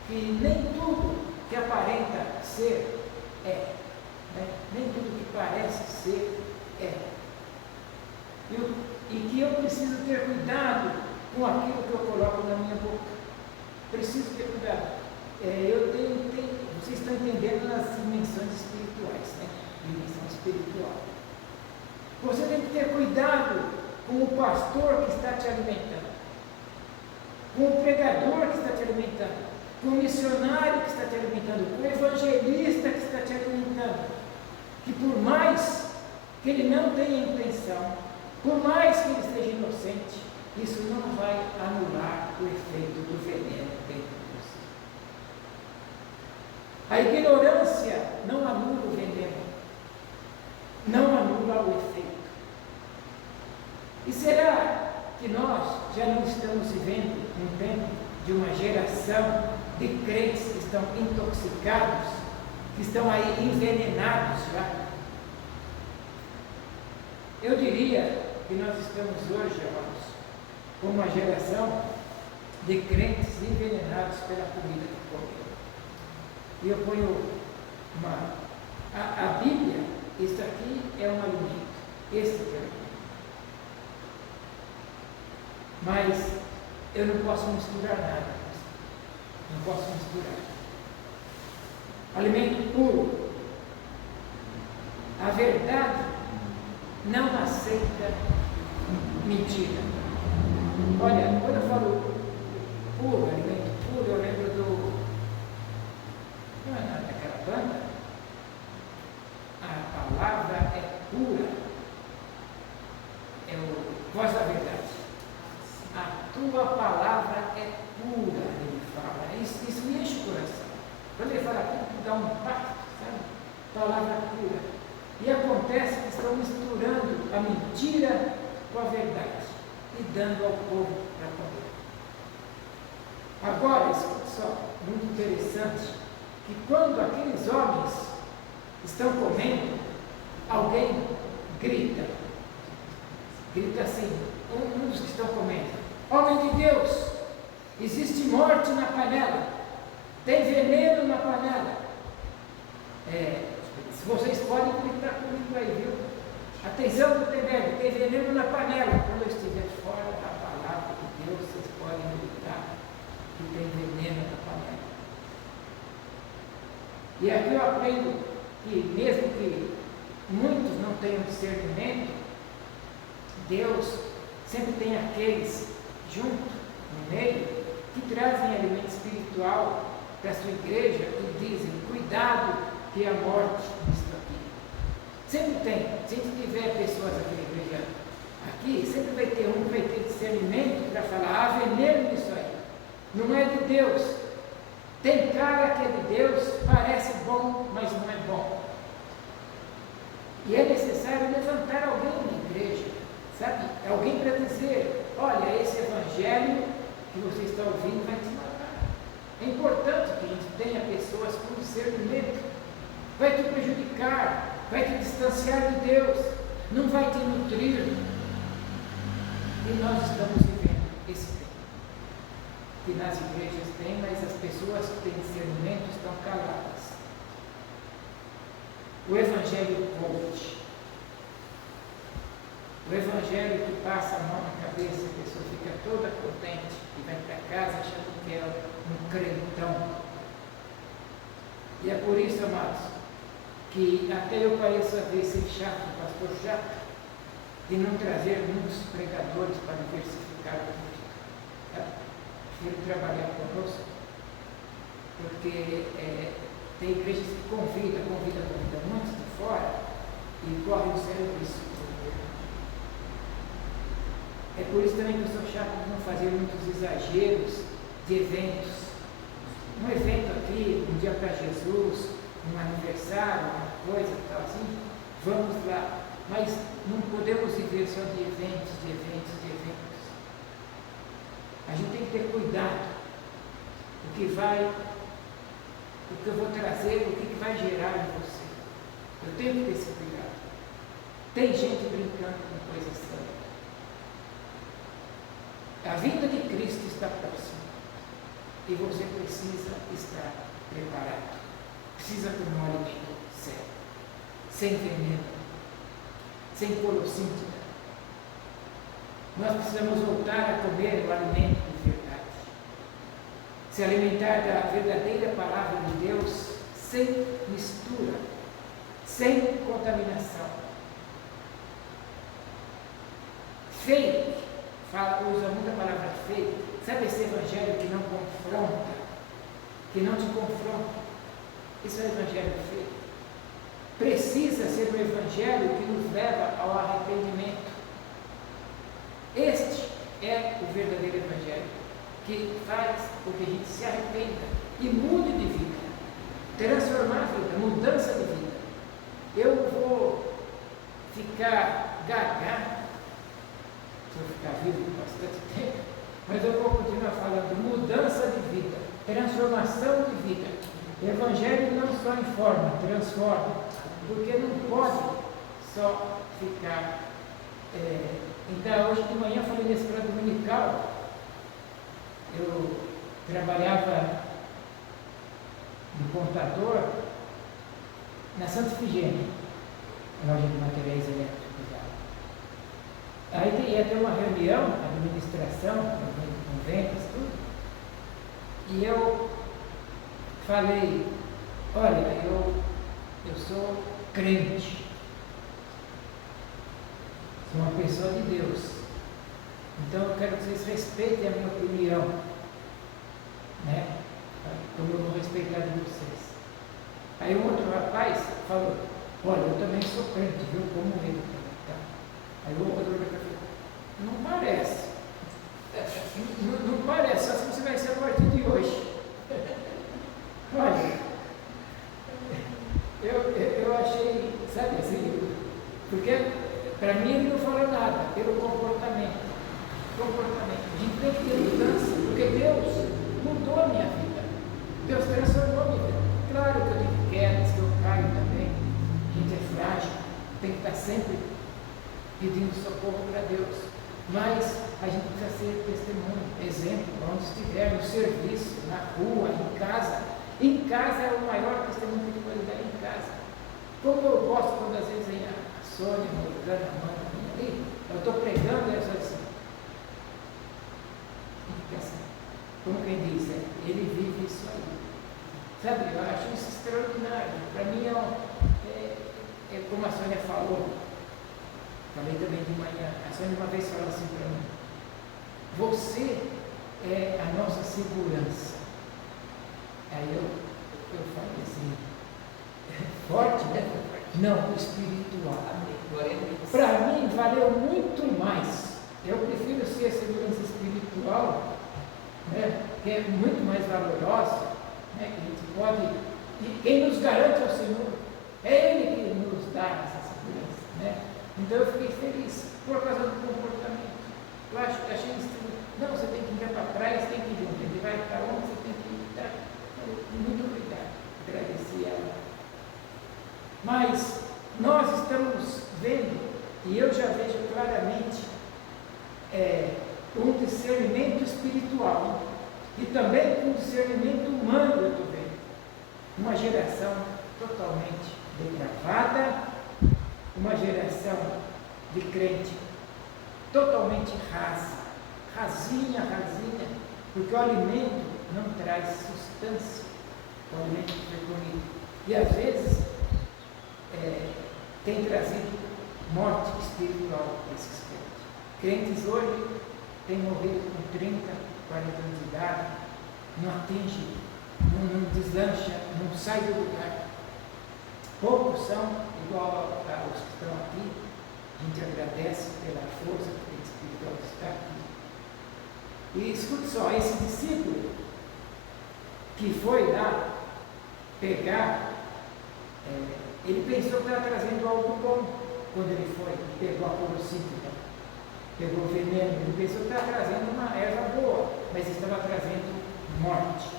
que nem tudo que aparenta ser é, né? Nem tudo que parece ser é. E que eu preciso ter cuidado com aquilo que eu coloco na minha boca. Preciso ter cuidado. Vocês estão entendendo nas dimensões espirituais, né? Dimensão espiritual. Você tem que ter cuidado com o pastor que está te alimentando, com o pregador que está te alimentando, com o missionário que está te alimentando, com o evangelista que está te alimentando, que por mais que ele não tenha intenção, por mais que ele esteja inocente, isso não vai anular o efeito do veneno dentro de você. A ignorância não anula vivendo um tempo de uma geração de crentes que estão intoxicados, que estão aí envenenados já. Eu diria que nós estamos hoje, amados, com uma geração de crentes envenenados pela comida que comem. E eu ponho a Bíblia, isso aqui é um alimento, este aqui é um alimento. Mas eu não posso misturar nada, não posso misturar. Alimento puro. A verdade não aceita mentira. Olha, quando eu falo puro, alimento puro, eu lembro não é daquela banda? A palavra é pura. É o voz da verdade. A tua palavra é pura, ele fala. Isso me enche o coração. Quando ele fala puro, dá um impacto, sabe? Palavra pura. E acontece que estão misturando a mentira com a verdade e dando ao povo para comer. Agora, escute só, muito interessante, que quando aqueles homens estão comendo, alguém grita assim, um dos que estão comendo: homem de Deus, existe morte na panela, tem veneno na panela. Se vocês podem gritar comigo aí, viu? Atenção, Gutenberg, tem veneno na panela. Quando eu estiver fora da palavra de Deus, vocês podem gritar que tem veneno na panela. E aqui eu aprendo que, mesmo que muitos não tenham discernimento, Deus sempre tem aqueles junto, no meio, que trazem alimento espiritual para a sua igreja e dizem: cuidado, que a morte está aqui. Sempre tem. Se a gente tiver pessoas aqui na igreja, aqui, sempre vai ter um que vai ter discernimento para falar: há veneno nisso aí. Não é de Deus. Tem cara que é de Deus, parece bom, mas não é bom. E é necessário levantar alguém na igreja, sabe? Alguém para dizer: olha, esse evangelho que você está ouvindo vai te matar. É importante que a gente tenha pessoas com discernimento. Vai te prejudicar, vai te distanciar de Deus, não vai te nutrir. E nós estamos vivendo esse tempo, que nas igrejas tem, mas as pessoas que têm discernimento estão caladas. O evangelho coach, o evangelho que passa a mão na cabeça, a pessoa fica toda contente e vai para casa achando que é um crentão. E é por isso, amados, que até eu pareço às vezes ser chato, pastor chato, de não trazer muitos pregadores para diversificar o público. Prefiro trabalhar conosco, porque tem igrejas que convidam muitos de fora e correm o serviço. É por isso também que eu sou chato de não fazer muitos exageros de eventos. Um evento aqui, um dia para Jesus, um aniversário, uma coisa, tal assim, vamos lá. Mas não podemos viver só de eventos. A gente tem que ter cuidado do que eu vou trazer, o que vai gerar em você. Eu tenho que ter esse cuidado. Tem gente brincando com coisas sérias. A vinda de Cristo está próxima e você precisa estar preparado. Precisa comer um alimento sério, sem veneno, sem colossíntida. Nós precisamos voltar a comer o alimento de verdade. Se alimentar da verdadeira palavra de Deus, sem mistura, sem contaminação. Fake, usa muita palavra fake. Sabe esse evangelho que não confronta, que não te confronta? Isso é o evangelho fake. Precisa ser um evangelho que nos leva ao arrependimento. Este é o verdadeiro evangelho, que faz com que a gente se arrependa e mude de vida, transformar a vida, mudança de vida. Eu vou ficar gaga, se eu ficar vivo por bastante tempo, Mas eu vou continuar falando, mudança de vida, transformação de vida. Evangelho não só informa, transforma, porque não pode só ficar. Então, hoje de manhã eu falei na escola dominical, eu trabalhava de contador na Santa Efigênia, loja de materiais elétricos lá. Aí ia ter uma reunião, administração, vendas, tudo, e eu falei, olha, eu sou crente, sou uma pessoa de Deus, então eu quero que vocês respeitem a minha opinião, né? Como eu vou respeitar de vocês. Aí um outro rapaz falou, olha, eu também sou crente, viu, como ele. Tá. Aí o outro falou, não parece. Não parece, só se você vai ser a partir de hoje. Olha, eu achei, sabe assim, porque para mim ele não falou nada, pelo comportamento. A gente tem que ter mudança, porque Deus mudou a minha vida. Deus transformou a minha vida. Claro que eu tive quedas, que eu caio também. A gente é frágil, tem que estar sempre pedindo socorro para Deus. Mas a gente precisa ser testemunho, exemplo, onde estiver, no serviço, na rua, em casa. Em casa é o maior testemunho que pode dar em casa. Como eu gosto quando às vezes vem a Sônia, a Morgana, a mãe ali, eu estou pregando e ela só assim. Como quem diz, ele vive isso aí. Sabe, eu acho isso extraordinário. Para mim é como a Sônia falou, falei também de manhã, a Sônia uma vez falou assim para mim, você é a nossa segurança. Aí eu falei assim, forte, né? Não, espiritual. Para mim valeu muito mais. Eu prefiro ser a segurança espiritual, né, que é muito mais valorosa, né, que a gente pode, e quem nos garante é o Senhor, é Ele que nos dá essa segurança, né? Então eu fiquei feliz por causa do comportamento. Eu achei isso, não, você tem que ir para a praia, você tem que ir junto, ele vai para onde você tem que ir, tá? Muito obrigado, agradeci ela. Mas nós estamos vendo, e eu já vejo claramente, um discernimento espiritual e também um discernimento humano, eu estou vendo. Uma geração totalmente depravada, uma geração de crente totalmente rasinha, porque o alimento não traz sustância, o alimento que foi comido. E às vezes tem trazido morte espiritual para esses crentes. Crentes hoje têm morrido com 30, 40 anos de idade, não atinge, não deslancha, não sai do lugar. Poucos são igual aos que estão aqui. A gente agradece pela força espiritual que está aqui. E escute só, esse discípulo que foi lá pegar, ele pensou que estava trazendo algo bom quando ele foi, pegou a porocítica, pegou o veneno, ele pensou que estava trazendo uma erva boa, mas estava trazendo morte.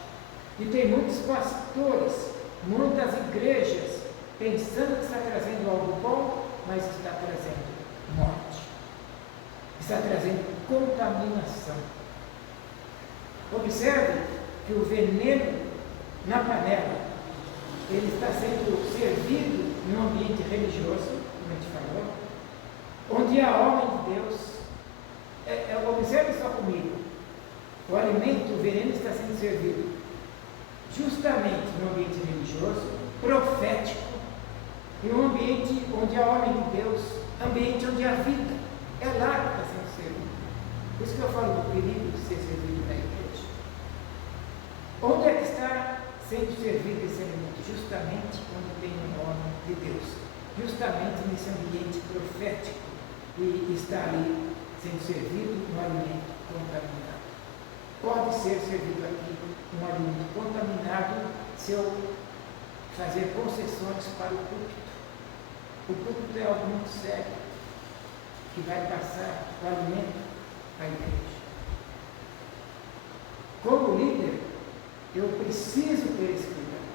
E tem muitos pastores, muitas igrejas, pensando que está trazendo algo bom, mas está trazendo morte, está trazendo contaminação. Observe que o veneno na panela, ele está sendo servido em um ambiente religioso, como a gente falou, onde há homem de Deus. Observe só comigo, o alimento, o veneno está sendo servido justamente no ambiente religioso, profético, em um ambiente onde há homem de Deus, ambiente onde há vida, é lá que está sendo servido. Por isso que eu falo do perigo de ser servido na igreja. Onde é que está sendo servido esse alimento? Justamente onde tem o nome de Deus, justamente nesse ambiente profético, e está ali sendo servido um alimento contaminado. Pode ser servido aqui um alimento contaminado se eu fazer concessões para o púlpito. O púlpito é algo muito sério, que vai passar o alimento para a igreja. como líder, eu preciso ter esse cuidado,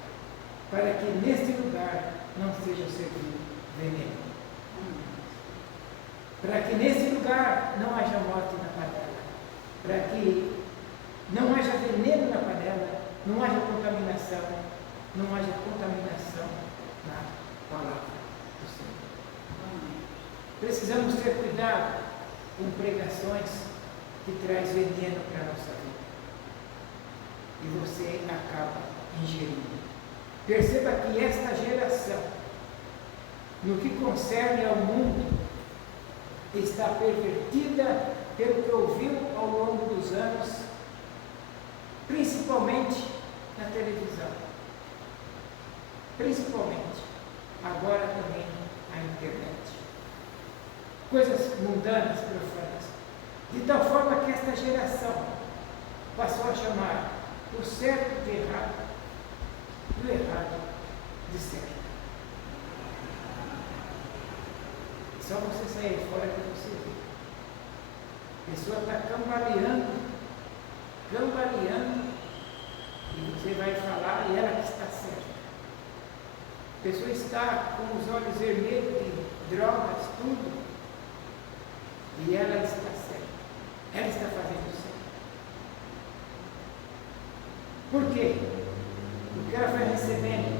para que neste lugar não seja servido veneno. Para que nesse lugar não haja morte na panela. Para que não haja veneno na panela, não haja contaminação, não haja contaminação na palavra do Senhor. Precisamos ter cuidado com pregações que traz veneno para a nossa vida. E você acaba ingerindo. Perceba que esta geração, no que concerne ao mundo, está pervertida pelo que ouviu ao longo dos anos, principalmente na televisão. Principalmente, agora também a internet. Coisas mundanas, profanas. De tal forma que esta geração passou a chamar o certo de errado e o errado de certo. Só você sair fora que você vê. A pessoa está cambaleando, e você vai falar e ela que está certa. A pessoa está com os olhos vermelhos de drogas, tudo, e ela está certa. Ela está fazendo certo. Por quê? Porque ela foi recebendo,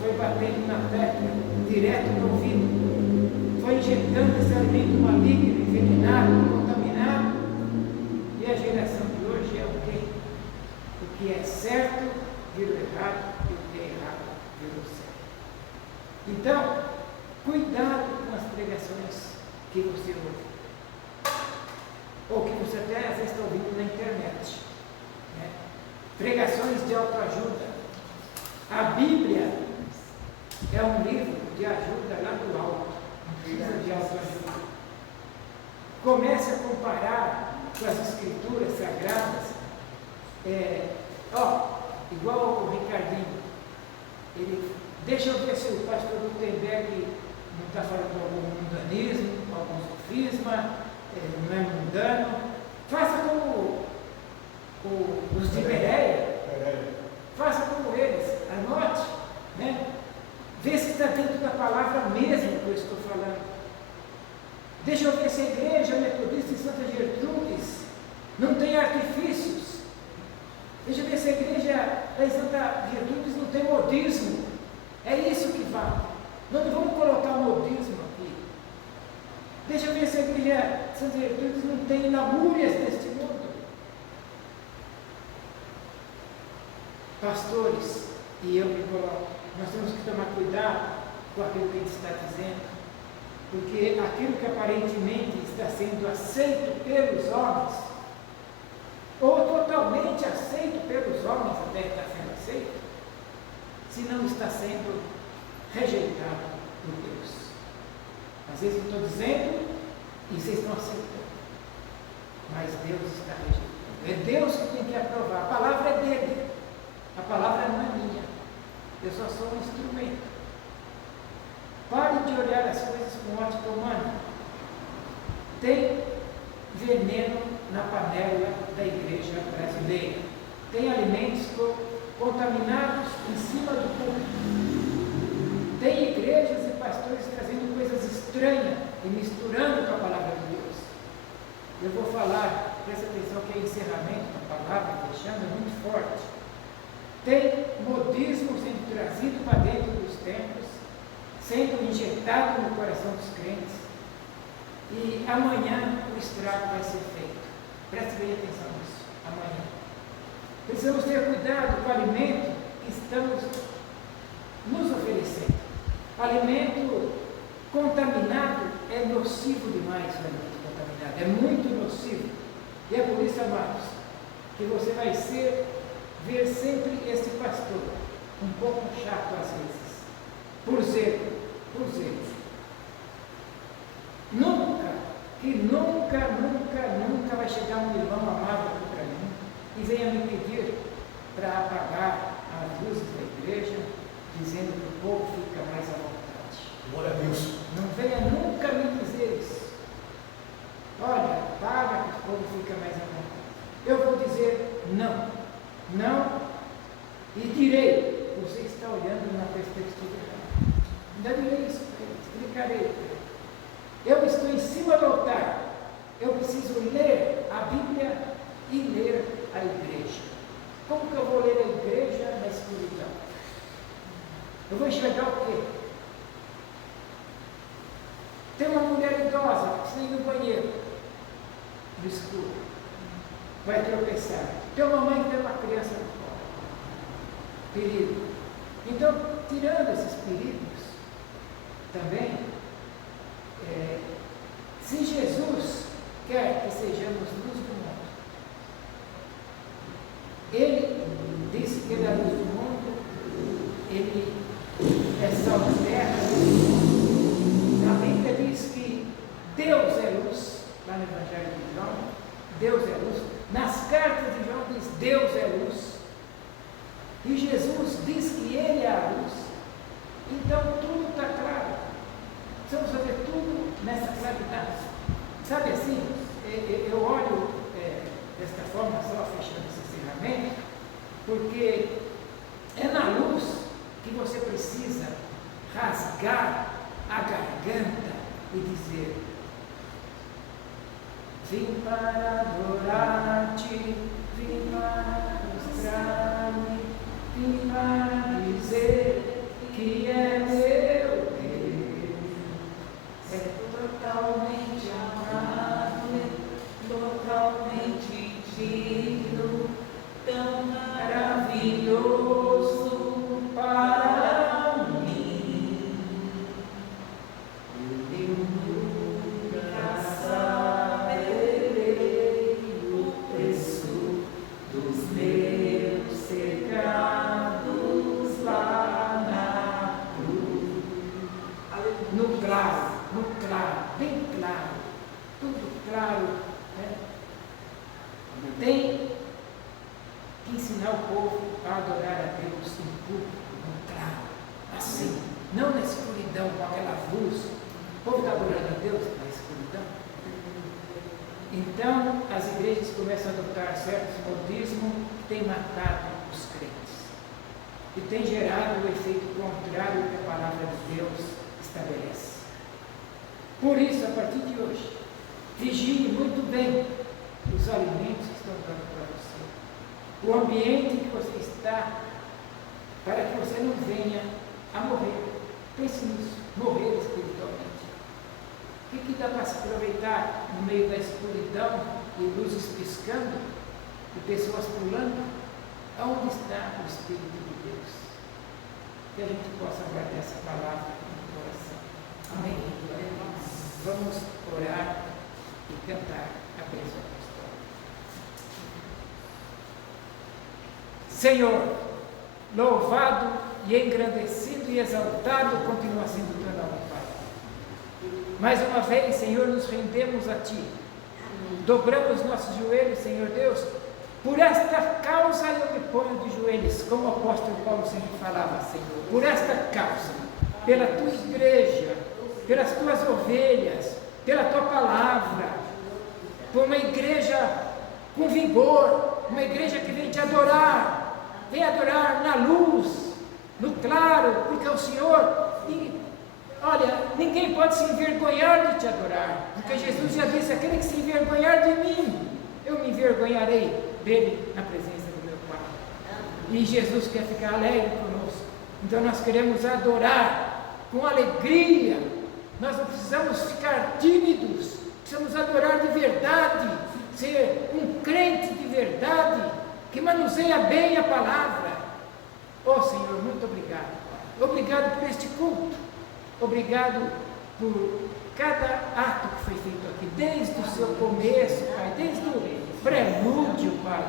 foi batendo na tecla, direto no ouvido. Foi injetando esse alimento maligno, envenenado, contaminado, e a geração de hoje é o quê? O que é certo virou errado, e o que é errado virou certo. Então, cuidado com as pregações que você ouve, ou que você até às vezes está ouvindo na internet, né? Pregações de autoajuda. A Bíblia é um livro de ajuda lá do alto. Precisa de autoajuda. Comece a comparar com as escrituras sagradas. Igual o Ricardinho. Deixa eu ver se o pastor Gutenberg não está falando algum mundanismo, algum sofisma, não é mundano. Faça como os de Bereia. Faça como eles. Anote, né? Vê se está dentro da palavra mesmo que eu estou falando. Deixa eu ver se a igreja metodista em Santa Gertrudes não tem artifícios. Deixa eu ver se a igreja em Santa Gertrudes não tem modismo. É isso que vale. Nós não vamos colocar modismo aqui. Deixa eu ver se a igreja de Santa Gertrudes não tem lamúrias deste mundo. Pastores, e eu me coloco, nós temos que tomar cuidado com aquilo que ele está dizendo, porque aquilo que aparentemente está sendo aceito pelos homens, ou totalmente aceito pelos homens, até está sendo aceito, se não está sendo rejeitado por Deus. Às vezes eu estou dizendo e vocês estão aceitando, mas Deus está rejeitando. É Deus que tem que aprovar, a palavra é dele, a palavra não é minha. Eu só sou um instrumento. Pare de olhar as coisas com ótica humana. Tem veneno na panela da igreja brasileira. Tem alimentos contaminados em cima do púlpito. Tem igrejas e pastores trazendo coisas estranhas e misturando com a palavra de Deus. Eu vou falar, presta atenção que é encerramento da palavra, deixando muito forte. Tem modismo sendo trazido para dentro dos templos, sendo injetado no coração dos crentes, e amanhã o estrago vai ser feito. Preste bem atenção nisso, amanhã. Precisamos ter cuidado com o alimento que estamos nos oferecendo. Alimento contaminado é nocivo demais, o alimento contaminado, é muito nocivo. E é por isso, amados, que você vai ver sempre esse pastor um pouco chato às vezes, por zelo. Nunca vai chegar um irmão amado aqui para mim e venha me pedir para apagar as luzes da igreja, dizendo que o povo fica mais à vontade. Glória a Deus. Não venha nunca me dizer isso. Olha, apaga que o povo fica mais à vontade. Eu vou dizer não. ficarei. Eu estou em cima do altar. Eu preciso ler a Bíblia e ler a igreja. Como que eu vou ler a igreja na escuridão? Eu vou enxergar o quê? Tem uma mulher idosa que precisa ir no banheiro, no escuro, vai tropeçar. Tem uma mãe que tem uma criança no colo. Perigo. Então, tirando esses perigos, também, se Jesus quer que sejamos luz do mundo, Ele disse que Ele é a luz do mundo, Ele é sal da terra. A Bíblia diz que Deus é luz, lá no Evangelho de João, Deus é luz. Nas cartas de João diz Deus é luz. E Jesus diz que Ele é a luz. Então tudo está claro. Precisamos fazer tudo nessa claridade. Sabe assim, eu olho desta forma, só fechando esse encerramento, porque é na luz que você precisa rasgar a garganta e dizer: vim para adorar-te, vim para mostrar-me, vim para dizer que é meu Deus, é totalmente amado, totalmente digno, tão maravilhoso para mim. Eu nunca saberei o preço dos meus pecados lá na cruz. No claro, bem claro, tudo claro, né? Tem que ensinar o povo a adorar a Deus em público, no claro, assim, não na escuridão, com aquela luz. O povo está adorando a Deus na escuridão. Então, as igrejas começam a adotar certos modismos que têm matado os crentes e tem gerado o efeito contrário que a palavra de Deus estabelece. Por isso, a partir de hoje, vigie muito bem os alimentos que estão dando para você, o ambiente que você está, para que você não venha a morrer. Pense nisso, morrer espiritualmente. O que dá para se aproveitar no meio da escuridão e luzes piscando e pessoas pulando? Aonde está o Espírito de Deus? Que a gente possa guardar essa palavra no coração. Amém? Vamos orar e cantar a bênção apostólica. Senhor, louvado e engrandecido e exaltado continua sendo o teu nome, Pai. Mais uma vez, Senhor, nos rendemos a Ti. Dobramos nossos joelhos, Senhor Deus. Por esta causa eu me ponho de joelhos, como o apóstolo Paulo sempre falava, Senhor. Por esta causa, pela Tua igreja, pelas Tuas ovelhas, pela Tua palavra, por uma igreja com vigor, uma igreja que vem Te adorar, vem adorar na luz, no claro, porque o Senhor... Olha, ninguém pode se envergonhar de Te adorar, porque Jesus já disse: aquele que se envergonhar de mim, eu me envergonharei dele na presença do meu Pai. E Jesus quer ficar alegre conosco. Então nós queremos adorar com alegria. Nós não precisamos ficar tímidos, precisamos adorar de verdade, ser um crente de verdade, que manuseia bem a palavra. Oh Senhor, muito obrigado, Pai. Obrigado por este culto. Obrigado por cada ato que foi feito aqui, desde o seu começo, Pai, desde o prelúdio, Pai.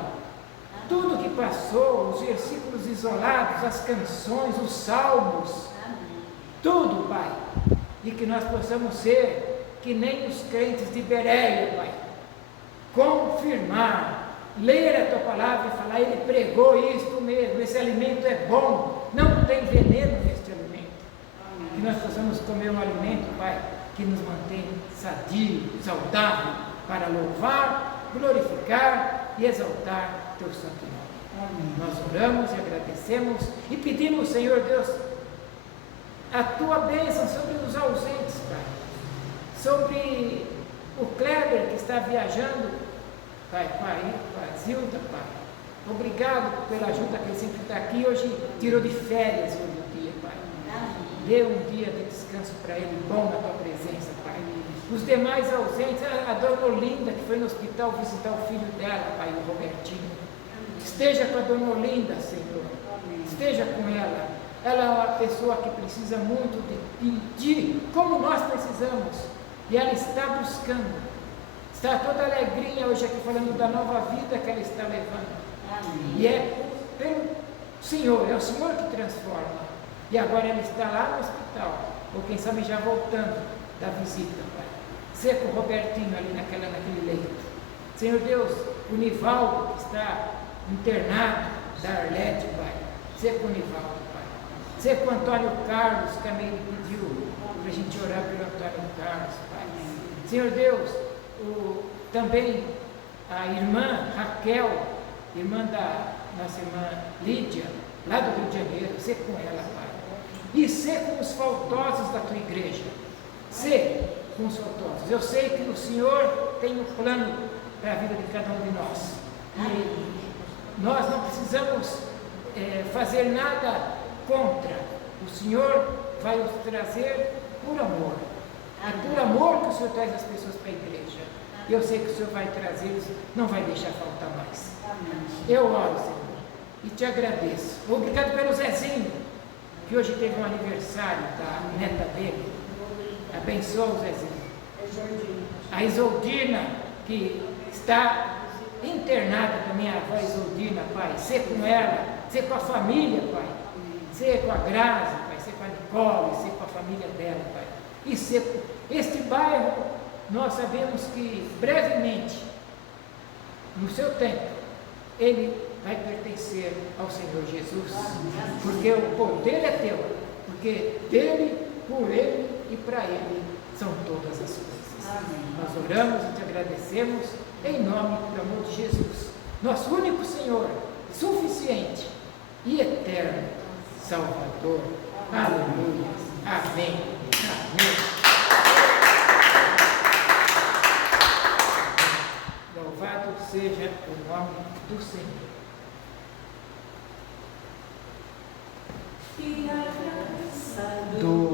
Tudo que passou, os versículos isolados, as canções, os salmos, tudo, Pai. E que nós possamos ser que nem os crentes de Bereia, Pai. Confirmar, ler a Tua palavra e falar: ele pregou isto mesmo, esse alimento é bom, não tem veneno neste alimento. Que nós possamos comer um alimento, Pai, que nos mantém sadio, saudável, para louvar, glorificar e exaltar Teu santo nome. Amém. Nós oramos e agradecemos e pedimos, Senhor Deus, a Tua bênção sobre os ausentes, sobre o Kleber que está viajando, Pai, com a Zilda, Pai. Obrigado pela ajuda que ele sempre está aqui. Hoje tirou de férias hoje o dia, Pai. Dê um dia de descanso para ele, bom na tua presença, Pai. Os demais ausentes, a dona Olinda, que foi no hospital visitar o filho dela, Pai, o Robertinho. Esteja com a dona Olinda, Senhor. Esteja com ela. Ela é uma pessoa que precisa muito de como nós precisamos. E ela está buscando. Está toda alegrinha hoje aqui falando da nova vida que ela está levando. E é pelo Senhor, é o Senhor que transforma. E agora ela está lá no hospital, ou quem sabe já voltando da visita, Pai. Sê com o Robertinho ali naquele leito. Senhor Deus, o Nivaldo que está internado da Arlete, Pai. Sê com o Nivaldo, Pai. Sê com o Antônio Carlos, que a Meire pediu para a gente orar pelo Antônio Carlos, Pai. Senhor Deus, também a irmã Raquel, irmã da nossa irmã Lídia, lá do Rio de Janeiro, sê com ela, Pai. E sê com os faltosos da tua igreja. Sê com os faltosos. Eu sei que o Senhor tem um plano para a vida de cada um de nós. E nós não precisamos fazer nada contra. O Senhor vai os trazer por amor. É por amor que o Senhor traz as pessoas para a igreja. E eu sei que o Senhor vai trazê-los, não vai deixar faltar mais. Eu oro, Senhor, e te agradeço. Obrigado pelo Zezinho, que hoje teve um aniversário da neta dele. Abençoa o Zezinho. A Isoldina, que está internada também, a avó Isoldina, Pai. Sê com ela, sê com a família, Pai. Sê com a Grazi, Pai. Sê com a Nicole, sê com a família dela, Pai. E sê com este bairro, nós sabemos que brevemente, no seu tempo, ele vai pertencer ao Senhor Jesus, porque o poder é teu, porque dele, por ele e para ele são todas as coisas. Nós oramos e te agradecemos em nome do amor de Jesus, nosso único Senhor, suficiente e eterno Salvador. Aleluia. Amém. Amém. Louvado seja o nome do Senhor. E a graça Do